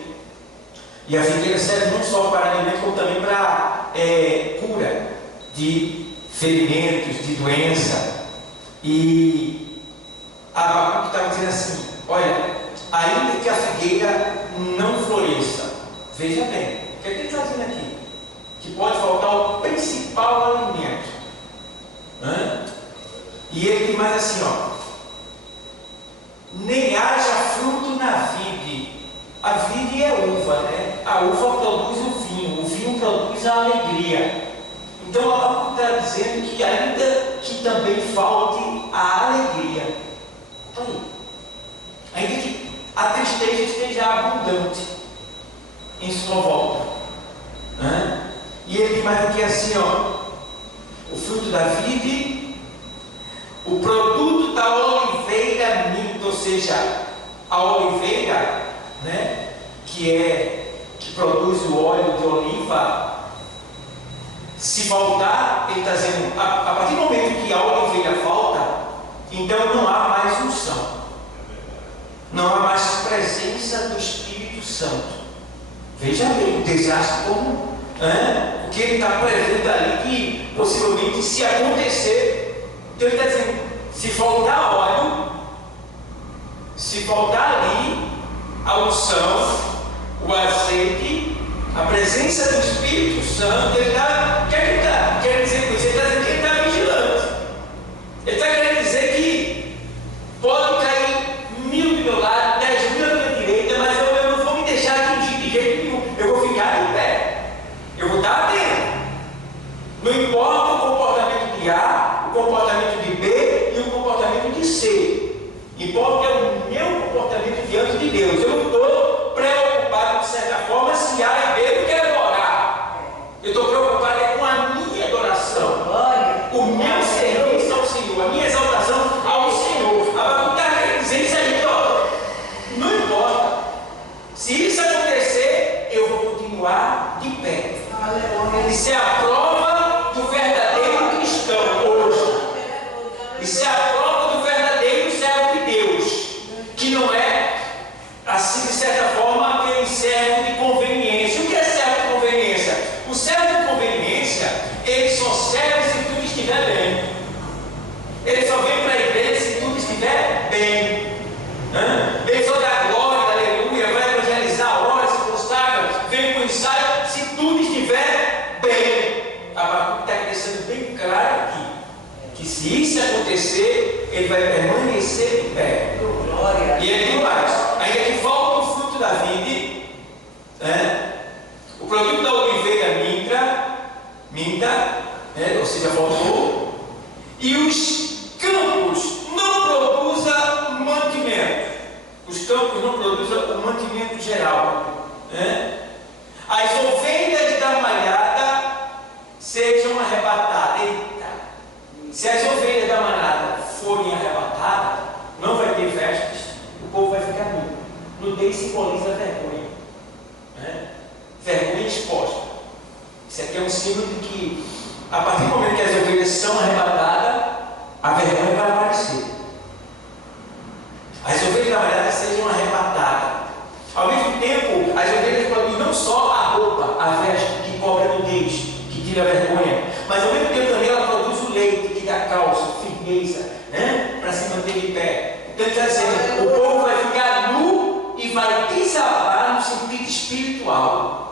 E a figueira serve não só para alimento, como também para cura de ferimentos, de doença. E Abacuque estava dizendo assim: olha, ainda que a figueira não floresça, veja bem, o que ele está dizendo aqui? Que pode faltar o principal alimento, né? E ele diz mais assim, ó: nem haja fruto na vide. A vide é uva, né? A uva produz o vinho produz a alegria. Então Abacuque está dizendo que ainda que também falte a alegria, ainda que a tristeza esteja abundante em sua volta, né? E ele diz mais do que assim, ó: o fruto da vide, o produto da oliveira minta, ou seja, a oliveira, né, que produz o óleo de oliva, se faltar, ele está dizendo, a partir do momento que a oliveira falta, então não há mais unção, não há mais presença do Espírito Santo. Veja bem o desastre comum, o que ele está prevendo ali, que possivelmente se acontecer, então ele está dizendo, se faltar óleo, se faltar ali, a unção, o azeite, a presença do Espírito Santo. Ele está quer dizer com isso? Ele está dizendo que ele está vigilante. Ele está querendo dizer que pode cair 1000 do meu lado, 10.000 da minha direita, mas eu não vou me deixar atingir de jeito nenhum. Eu vou ficar de pé. Eu vou estar atento. Não importa o comportamento de A, o comportamento de B e o comportamento de C. Importa o meu comportamento diante de Deus. Eu não estou preocupado, de certa forma, se A e B eu quero adorar. Eu estou preocupado com a minha adoração, o meu serviço ao Senhor, a minha exaltação ao Senhor. Abacuque está querendo dizer isso aí, ó. Não importa. Se isso acontecer, eu vou continuar de pé. Isso é a prova do verdadeiro cristão hoje. Isso é a prova do verdadeiro servo de Deus, que não é, assim de certa forma, aquele servo de conveniência. O que é servo de conveniência? O servo de conveniência, ele só serve se tudo estiver bem. Ele só vem para a igreja se tudo estiver bem. Ele só dá glória, aleluia, vai evangelizar a hora, se consagra, vem com o ensaio, se tudo estiver bem. Abacuque está deixando bem claro aqui que se isso acontecer, ele vai permanecer de pé. E ele diz mais, ainda que falta o fruto da vide, o produto da oliveira minta, ou seja, faltou, e os campos não produzam mantimento. Os campos não produzem o mantimento geral. As ovelhas da malhada sejam arrebatadas. Eita! Se as ovelhas da manada forem arrebatadas, não vai ter festas, o povo vai ficar nu. Nudez simboliza vergonha. Vergonha exposta. Isso aqui é um símbolo de que, a partir do momento que as ovelhas são arrebatadas, a vergonha vai aparecer. As ovelhas da manada sejam arrebatadas. Ao mesmo tempo, as ovelhas produzem não só a roupa, a veste que cobre a nudez, que tira a vergonha, mas ao mesmo tempo também ela produz o leite, que dá calça, firmeza, para se manter de pé. Então ele está dizendo, o povo vai ficar nu e vai desabar no sentido espiritual.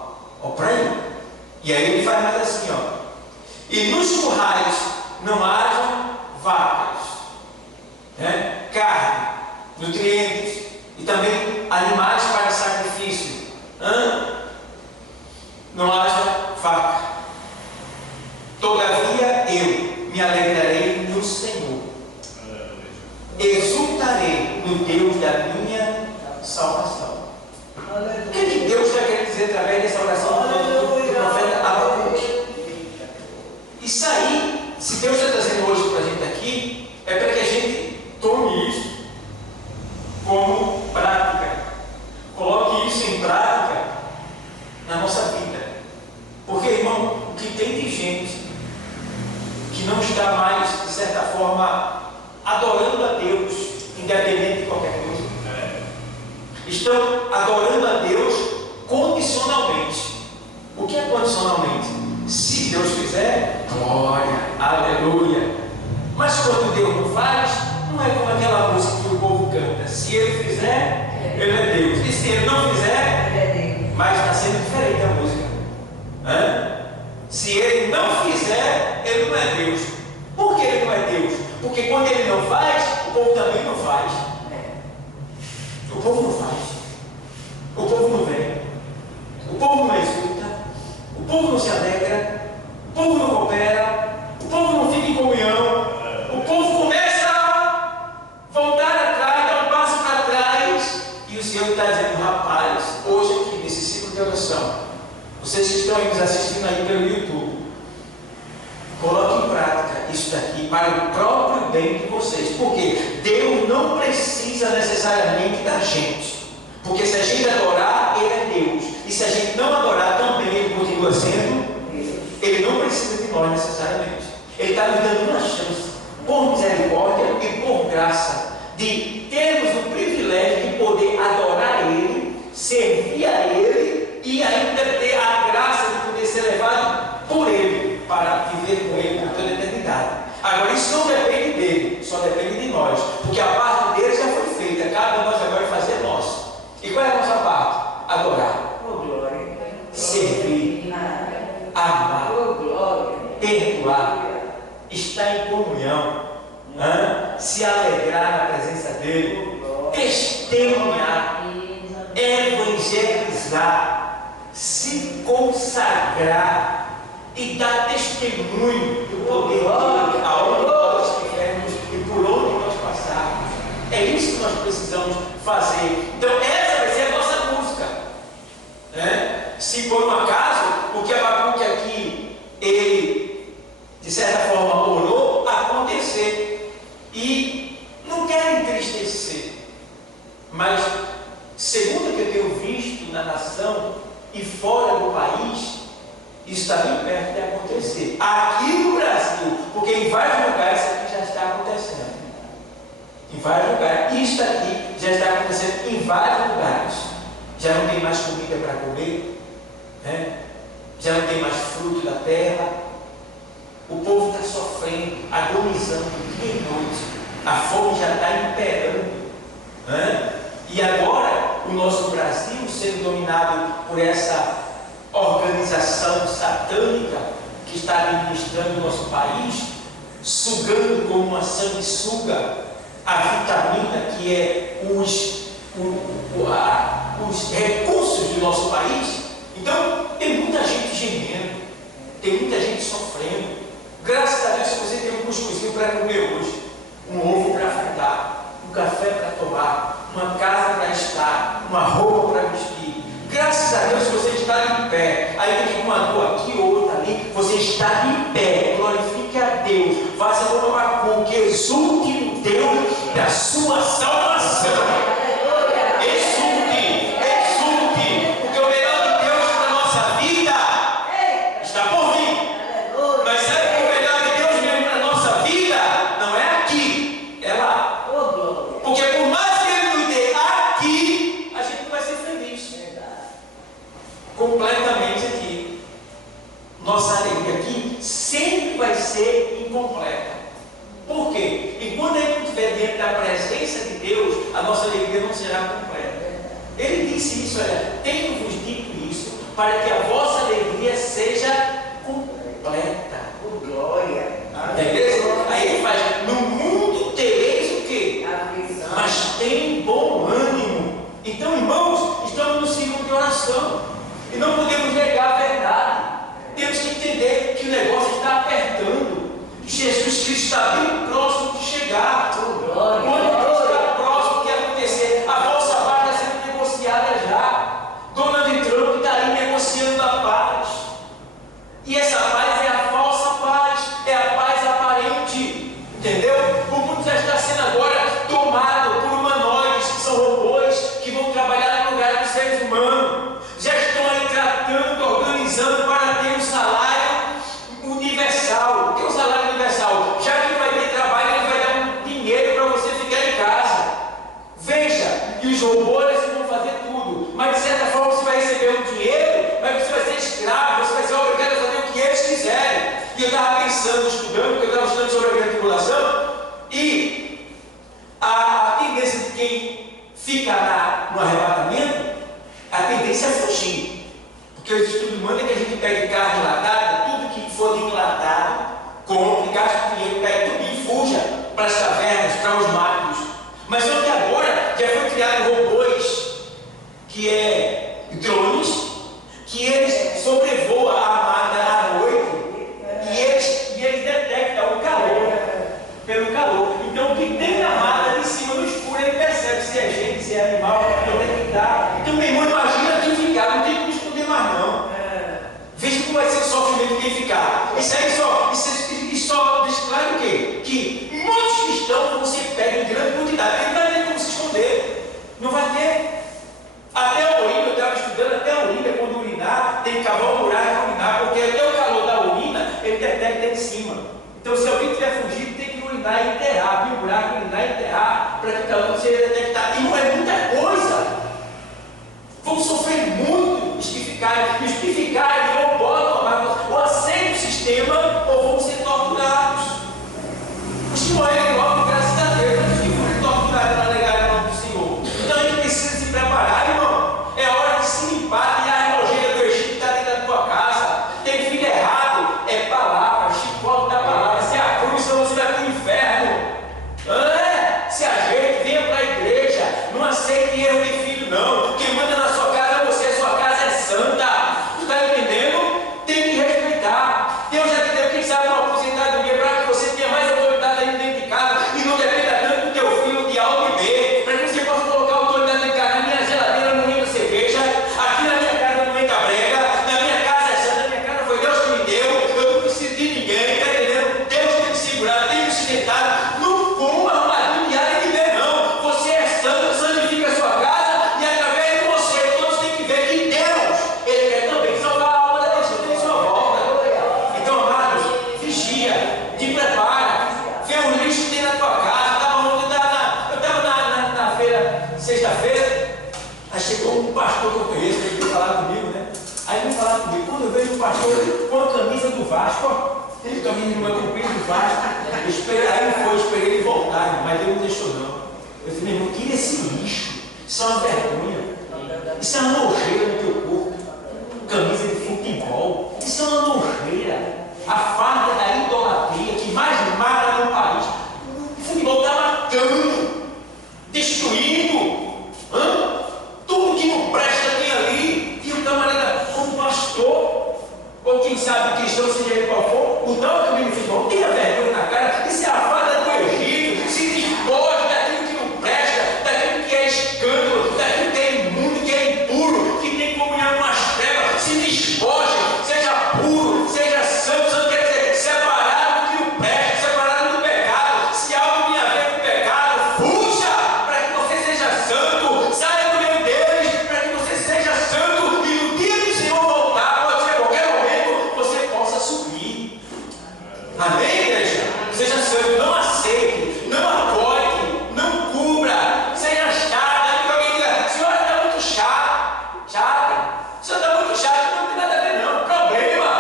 Para aí. E aí ele faz mais assim, e nos currais não hajam vacas, carne, nutrientes e também animais para sacrifício. Não haja vaca. Todavia eu me alegrarei no Senhor. Exultarei no Deus da minha salvação. O que Deus está querendo dizer através dessa oração do profeta Abacuque? Isso aí, se Deus está trazendo hoje para a gente aqui, é para que a gente tome isso como prática. Coloque isso em prática na nossa vida. Porque, irmão, o que tem de gente que não está mais, de certa forma, adorando a Deus, independente de qualquer coisa, estão adorando a Deus condicionalmente. O que é condicionalmente? Se Deus fizer, glória, aleluia. Mas quando Deus não faz, não é como aquela música que o povo canta. Se Ele fizer, Ele é Deus. E se Ele não fizer, Ele é Deus. Mas está sendo diferente a música. Se Ele não fizer, Ele não é Deus. Por que Ele não é Deus? Porque quando Ele não faz, o povo também não faz. O povo não faz. O povo não vem. O povo não exulta. O povo não se alegra. O povo não coopera. O povo não fica em comunhão. O povo começa a voltar atrás, dar um passo para trás. E o Senhor está dizendo, rapaz, hoje aqui, nesse ciclo de oração, vocês que estão aí nos assistindo aí pelo YouTube, coloque em prática isso daqui para o próprio bem de vocês. Porque Deus não precisa necessariamente da gente. Porque se a gente adorar, Ele é Deus. E se a gente não adorar, também Ele continua sendo Deus. Ele não precisa de nós necessariamente. Ele está nos dando uma chance, por misericórdia e por graça, de termos o privilégio de poder adorar Ele, servir a Ele e ainda ter a graça de poder ser levado por Ele para viver com Ele por toda a eternidade. Agora, isso não depende dele, só depende de nós, porque a parte dele já foi feita, cabe a nós agora fazer nosso. E qual é a nossa precisar se consagrar e dar testemunho do poder de Deus aonde nós estivermos e por onde nós passarmos. É isso que nós precisamos fazer. Então essa vai ser a nossa busca, né? Se por um acaso o que Abacuque aqui ele de certa forma orou acontecer, e não quero entristecer, mas segundo o que eu tenho visto na nação e fora do país, está bem perto de acontecer aqui no Brasil, porque em vários lugares isso aqui já está acontecendo. Em vários lugares, isto aqui já está acontecendo em vários lugares. Já não tem mais comida para comer, né? Já não tem mais fruto da terra. O povo está sofrendo, agonizando dia e noite. A fome já está imperando, né? E agora o nosso Brasil sendo dominado por essa organização satânica que está administrando o nosso país, sugando como uma sanguessuga a vitamina que é os recursos do nosso país. Então tem muita gente gemendo, tem muita gente sofrendo. Graças a Deus, se você tem um cuscuzinho para comer hoje, um ovo para fritar, um café para tomar, uma casa para estar, uma roupa para vestir, graças a Deus você está de pé. Aí tem uma dor aqui ou outra ali, você está de pé. Glorifique a Deus. Faça como Abacuque, exulte no Deus da sua salvação. Exulte, exulte, porque o melhor de Deus para a nossa vida está por vir. Mas sabe que o melhor de Deus mesmo para a nossa vida não é aqui, é lá. Porque por mais que Ele nos dê aqui, a gente não vai ser feliz completamente aqui. Nossa alegria aqui sempre vai ser incompleta. Por quê? Enquanto a gente não estiver dentro da presença de Deus, a nossa alegria não será completa. Ele disse isso, olha, tenho-vos dito isso, para que a vossa alegria seja completa. Por glória. Entendeu? Aí ele faz, no mundo tereis o quê? Mas tem bom ânimo. Então, irmãos, estamos no ciclo de oração e não podemos negar a verdade. Temos que entender que o negócio está apertando. Jesus Cristo está bem próximo de chegar. Quando Ele está próximo de acontecer, a vossa paz está sendo negociada já. Donald Trump está aí negociando a paz. E essa paz é a falsa paz, é a paz aparente. Entendeu? O mundo já está sendo agora tomado por humanoides, que são robôs, que vão trabalhar no lugar dos seres humanos. Já estão aí tratando, organizando para ter um salário universal. O que é um salário universal? Já que vai ter trabalho, ele vai dar um dinheiro para você ficar em casa. Veja, e os robôs vão fazer tudo, mas de certa forma você vai receber um dinheiro, mas você vai ser escravo, você vai ser obrigado a fazer o que eles quiserem. E eu estava pensando, estudando, porque eu estava estudando sobre a grande tribulação, e a tendência de quem fica no arrebatamento, a tendência é fugir. Porque os estudos mandam que a gente pegue carne enlatada, tudo que for enlatado, compre, gaste dinheiro, pegue tudo e fuja para as cavernas, para os matos. Mas só que agora já foi criado robôs, que é drones, que eles sobrevoam a mata à noite e eles detectam o calor, pelo calor. Então o que tem na mata de cima no escuro, ele percebe se é gente, se é animal, onde é que está. Então meu irmão, imagina quem ficar, não tem como esconder mais não. Veja como vai ser o sofrimento de quem ficar. Isso aí só desclara o quê? Que muitos cristãos vão ser pegos em grande quantidade, porque não vai ter como se esconder. Não vai ter. Até a urina, eu estava estudando, até a urina, quando urinar, tem que cavar um buraco para urinar, porque até o calor da urina, ele detecta em cima. Então, se alguém tiver fugido, tem que urinar e enterrar, abrir um buraco, urinar e enterrar, para que o calor não seja detectado. E não é muita coisa. Vão sofrer muito os que ficarem ou podem ou aceitam o sistema ou vão ser torturados. Os que morrem logo, graças a Deus, os que forem torturados para alegar o nome do Senhor. Então a gente precisa se preparar, irmão. É hora de se limpar, tirar a nojeira do Egito que está dentro da tua casa. Tem filho errado, é palavra, chicote da palavra. Se a cruz, senão você vai para o inferno. Se ajeite, venha para a igreja. Numa chegou um pastor que eu conheço, ele veio falar comigo, né? Aí ele veio falar comigo, quando eu vejo um pastor com a camisa do Vasco, ó, ele camisa de manga comprida do Vasco, eu esperei, aí eu esperei ele voltar, mas ele não deixou não. Eu falei, meu irmão, tira esse lixo, isso é uma vergonha, isso é uma nojeira no teu corpo, camisa de futebol, isso é uma nojeira, a farda da idolatria que mais mata no país. O futebol está matando, destruindo, tudo que não presta tem ali, e o camarada, como pastor, ou quem sabe cristão, seja ele qual for, o tal caminho de futebol, tenha vergonha na cara, isso é a farda do Egito, se despoja daquilo que não presta, daquilo que é escândalo, daquilo que é imundo, que é impuro, que tem comunhão com as trevas, se despoja, seja puro, seja santo, santo quer dizer, separado do que não presta, separado do pecado, se algo tem a ver com o pecado, fuja para que você seja santo, saia do meio deles para que você seja santo, e no dia que o Senhor voltar, pode ser a qualquer momento, você possa subir. Amém, igreja? Seja santo, não aceite, não apoie, não cubra, seja chato. Aí alguém diga, a senhora está muito chata, a senhora está muito chata, não tem nada a ver não, problema.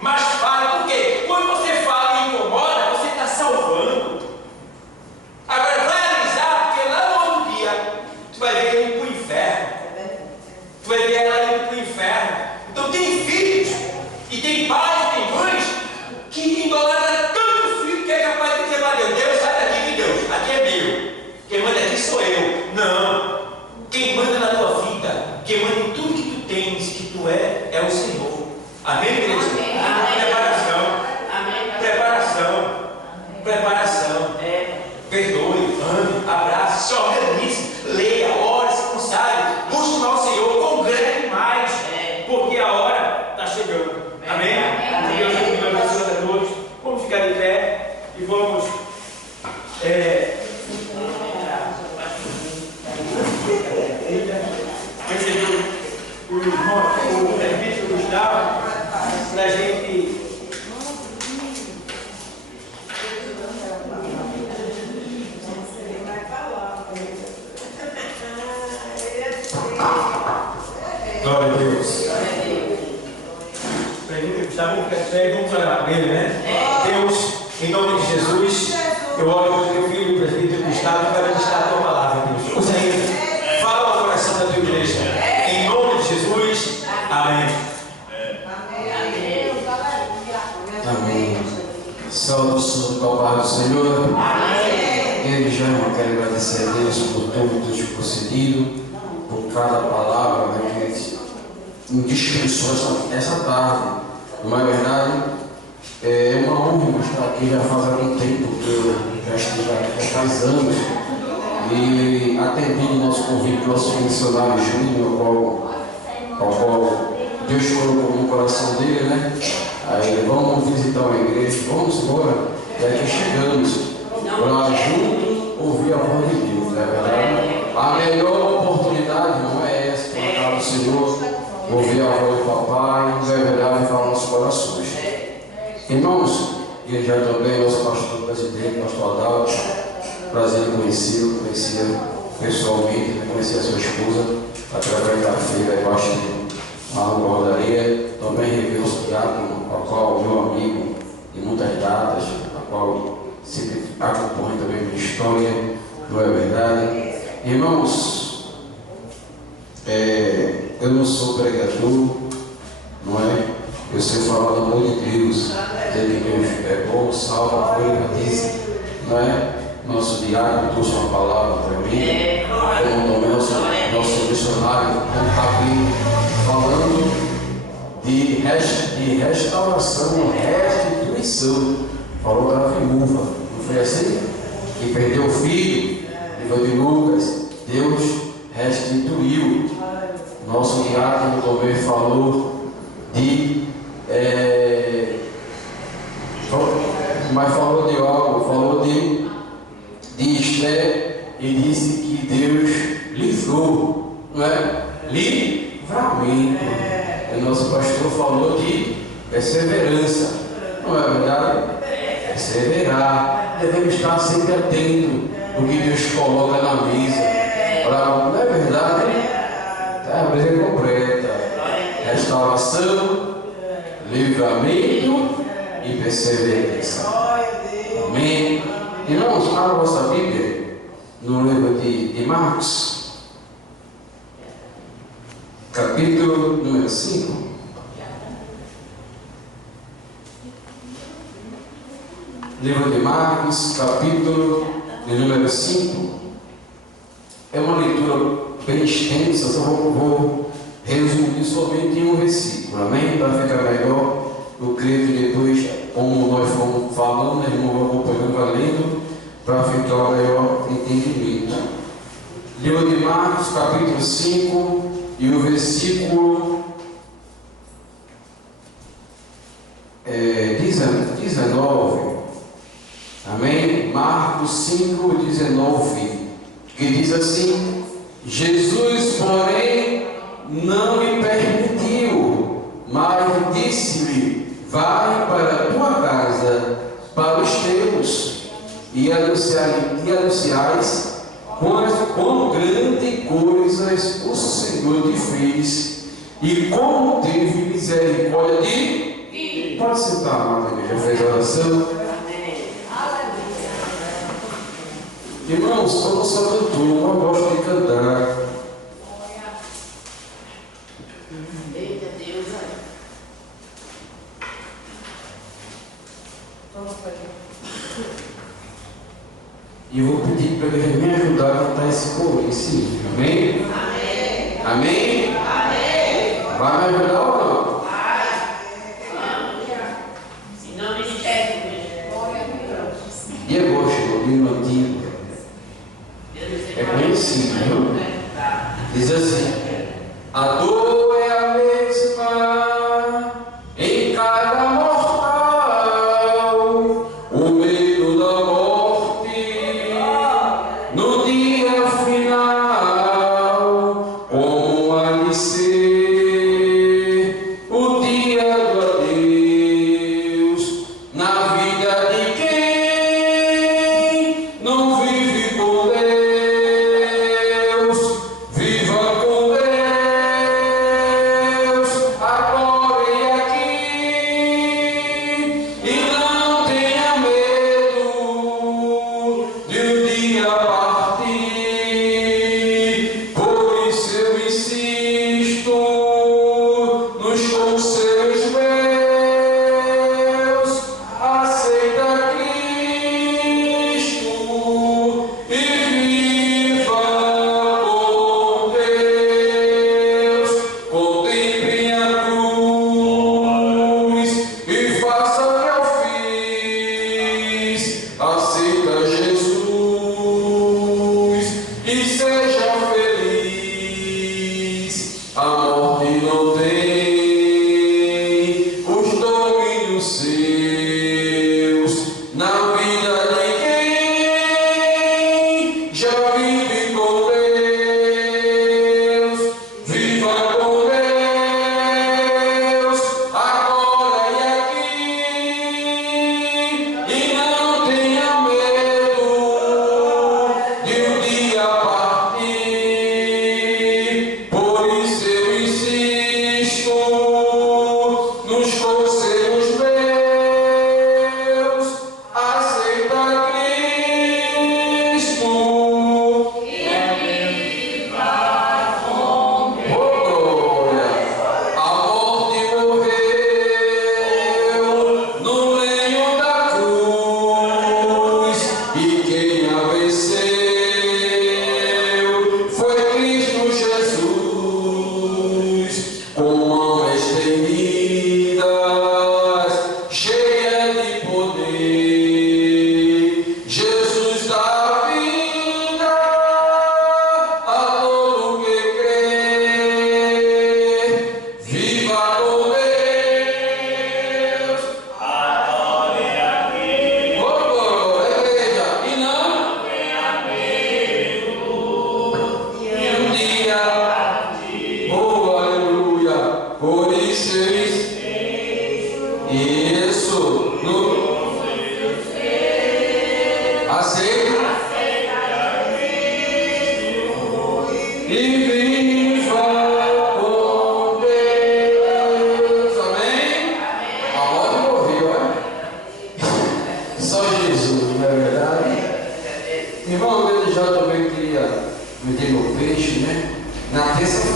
Mas fale, por quê? Quando você fala e incomoda, você está salvando. Agora vai analisar, porque lá no outro dia, tu vai ver ele para o inferno. Tu vai ver ela indo para o inferno. Então tem filhos, e tem pais, e tem mães, que idolatram tanto o filho que é capaz de dizer para Deus, Deus, sai daqui de Deus, aqui é meu. Quem manda aqui sou eu. Não. Quem manda na tua vida, quem manda em tudo que tu tens, que tu é o Senhor. Amém, igreja? Preparação. Perdoe, ame, abrace, se organize, leia, ore, se consagre, busque o Senhor, congregue mais, porque a hora está chegando. Amém? Deus abençoe a todos. Vamos ficar de pé e vamos receber o presbítero Gustavo para a gente. Glória a Deus. Presbítero Gustavo, fica de pé e vamos orar por ele, né? Deus, em nome de Jesus, eu oro pelo teu filho, o presbítero Gustavo, para ministrar a tua palavra, Deus. Usa ele, fala ao coração da tua igreja. Em nome de Jesus, amém. Amém. Salve, santo ao Pai do Senhor. Amém. Desde já eu quero agradecer a Deus por tudo que nos concedido, por cada palavra, né, que em descrições essa tarde. Não é verdade? É uma honra estar aqui já faz algum tempo, que eu já estive aqui há 10 anos, e atendi o nosso convite do nosso missionário Júnior, ao qual Deus colocou no coração dele, né? Aí vamos visitar uma igreja, vamos embora, e aqui chegamos para juntos ouvir a voz de Deus, não é verdade? A melhor oportunidade não é essa, para a casa do Senhor, ouvir a voz do Papai, não é verdade, falar nossos corações. Irmãos, e já também nosso pastor presidente, pastor Adalto, prazer em conhecê-lo, conhecia pessoalmente, conhecia a sua esposa, através da feira, eu acho que uma rodaria, também rever o diácono, a qual meu amigo de muitas datas, a qual sempre acompanha também minha história, não é verdade? Irmãos, eu não sou pregador, não é? Eu sei falar do amor de Deus, dizer que Deus é bom, salva, diz, não é? Nosso diácono trouxe uma palavra para mim, como também nosso missionário, como está aqui falando de restauração, restituição. Falou da viúva, não foi assim? Que perdeu o filho, livro de Lucas, Deus restituiu. Nosso diácono também falou mas falou de algo, falou de Esther e disse que Deus livrou, não é? Livramento. O nosso pastor falou de perseverança, não é verdade? Perseverar, devemos estar sempre atentos ao que Deus coloca na mesa, não é verdade? avivamento e perseverança. Amém? Irmãos, abra a vossa Bíblia no livro de Marcos, capítulo número 5. Livro de Marcos, capítulo de número 5. É uma leitura bem extensa, só vou resumir somente em um versículo, amém? Para ficar melhor, eu creio que depois, como nós fomos falando, irmão, vou acompanhando, vai lendo, para ficar melhor entendimento. Livro de Marcos, capítulo 5, e o versículo 19. Amém? Marcos 5, 19, que diz assim: Jesus, porém, não lhe permitiu, mas disse-lhe: vai para a tua casa, para os teus, e anunciais quão grande coisas o Senhor te fez, e como teve misericórdia de... Pode sentar, amada igreja, fez a oração. Irmãos, eu não sou cantor, eu gosto de cantar. Eita Deus, E eu vou pedir para ele me ajudar a cantar esse coro, esse livro. Amém? amém. Amém? Amém. Vai me ajudar ou não? Vai. Em nome de Jesus. E eu gosto do hino antigo. É conhecido, viu? Diz assim: a dor é a mesma em cada mortal, o medo da morte no dia final, como há de ser o dia do adeus na vida de quem não vive com Deus. Por isso eu insisto.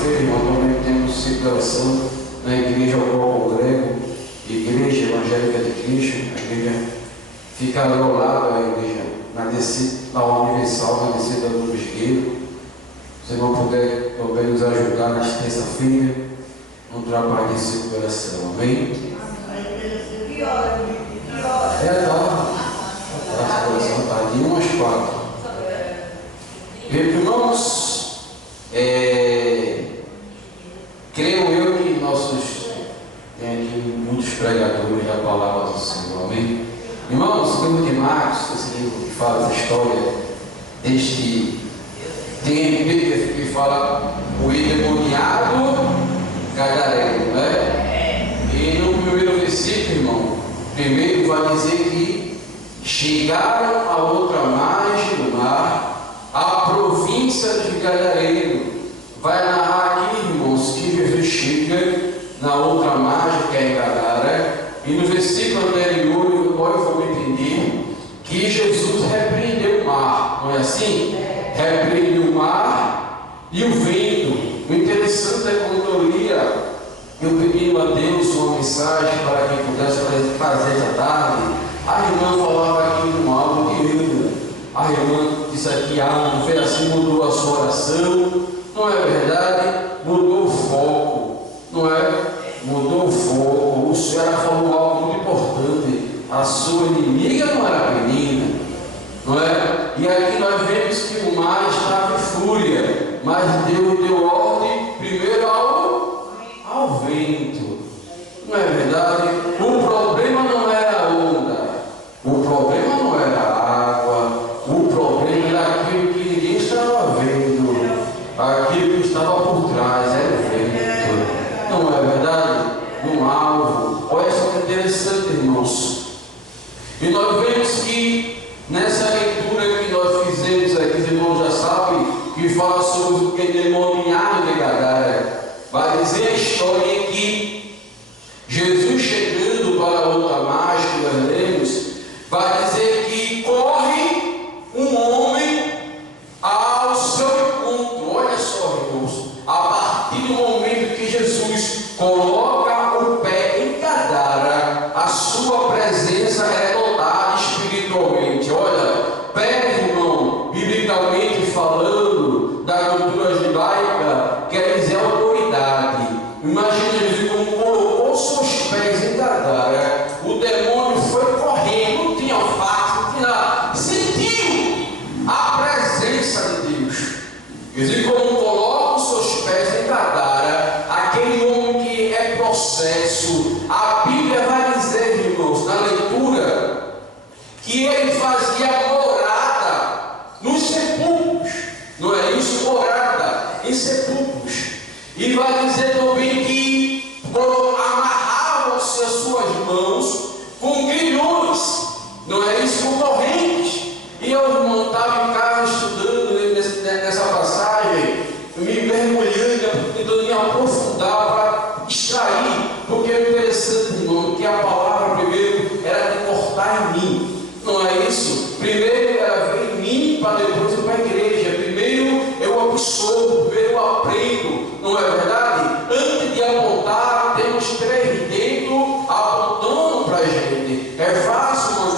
terça-feira, irmão, também temos celebração na igreja ao qual congrego, Igreja Evangélica de Cristo. A igreja fica ali ao lado da igreja, na Universal, na descida do Brusqueiro. Se não puder também nos ajudar na terça-feira, no trabalho de circulação. Amém? A circulação está de 1 às 4. Irmãos, creio eu que tem aqui muitos pregadores da palavra do Senhor. Amém? Irmãos, o livro de Marcos, esse livro que fala da história deste tempo que fala o endemoniado gadareno, né? E no primeiro versículo, irmão, primeiro vai dizer que chegaram a outra margem do mar, a província de Gadareno. Vai narrar aqui, irmãos, que Jesus chega na outra margem, que é em Gadara, e no versículo anterior, agora eu vou entender que Jesus repreendeu o mar, não é assim? Repreendeu o mar e o vento. O interessante é quando eu lia, eu pedi a Deus uma mensagem para quem pudesse fazer essa tarde. A irmã falava aqui no algo querido. A irmã disse aqui, não foi assim, mudou a sua oração. Não é verdade? Mudou o foco. Não é? Mudou o foco. O Senhor falou algo muito importante. A sua inimiga não era menina. Não é? E aqui nós vemos que o mar estava em fúria. Mas Deus deu ordem primeiro ao vento. Não é verdade? O problema não era a onda. O problema não era a água. O problema era aquilo que ninguém estava vendo. Aquilo que estava por trás era o vento. Não é verdade? No alvo. Olha só que interessante, irmãos. E nós vemos que nessa leitura que nós fizemos aqui, os irmãos já sabem, que fala sobre o endemoniado de Gadara. Vai dizer a história que Jesus chegando para a outra margem, que nós lemos, vai dizer que corre um homem ao seu encontro. Olha só, irmãos, a partir do momento que Jesus coloca o pé em Gadara, a sua presença é notada espiritualmente. Olha, pé, irmão, biblicamente falando, da cultura judaica, quer dizer autoridade. Imagina Jesus como colocou seus pés em Gadara, o demônio foi correndo, não tinha fato, não tinha nada, sentiu a presença de Deus. Jesus como coloca os seus pés em Gadara, aquele homem que é processo, a Bíblia vai dizer, irmãos, na leitura, que ele fazia morada nos sepulcros. Não é isso? Morada em sepulcros. E vai dizer também que amarravam-se as suas mãos com grilhões. Não é isso? Com correntes. E eu montava em casa estudando nessa passagem, me mergulhando, tentando me aprofundar para extrair. Porque é interessante, irmão, que a palavra primeiro era de cortar em mim. Não é isso? Primeiro ela vem em mim para depois ir para a igreja. Primeiro eu absorvo, primeiro eu aprendo. Não é verdade? Antes de apontar, temos 3 dedos apontando para a gente. É fácil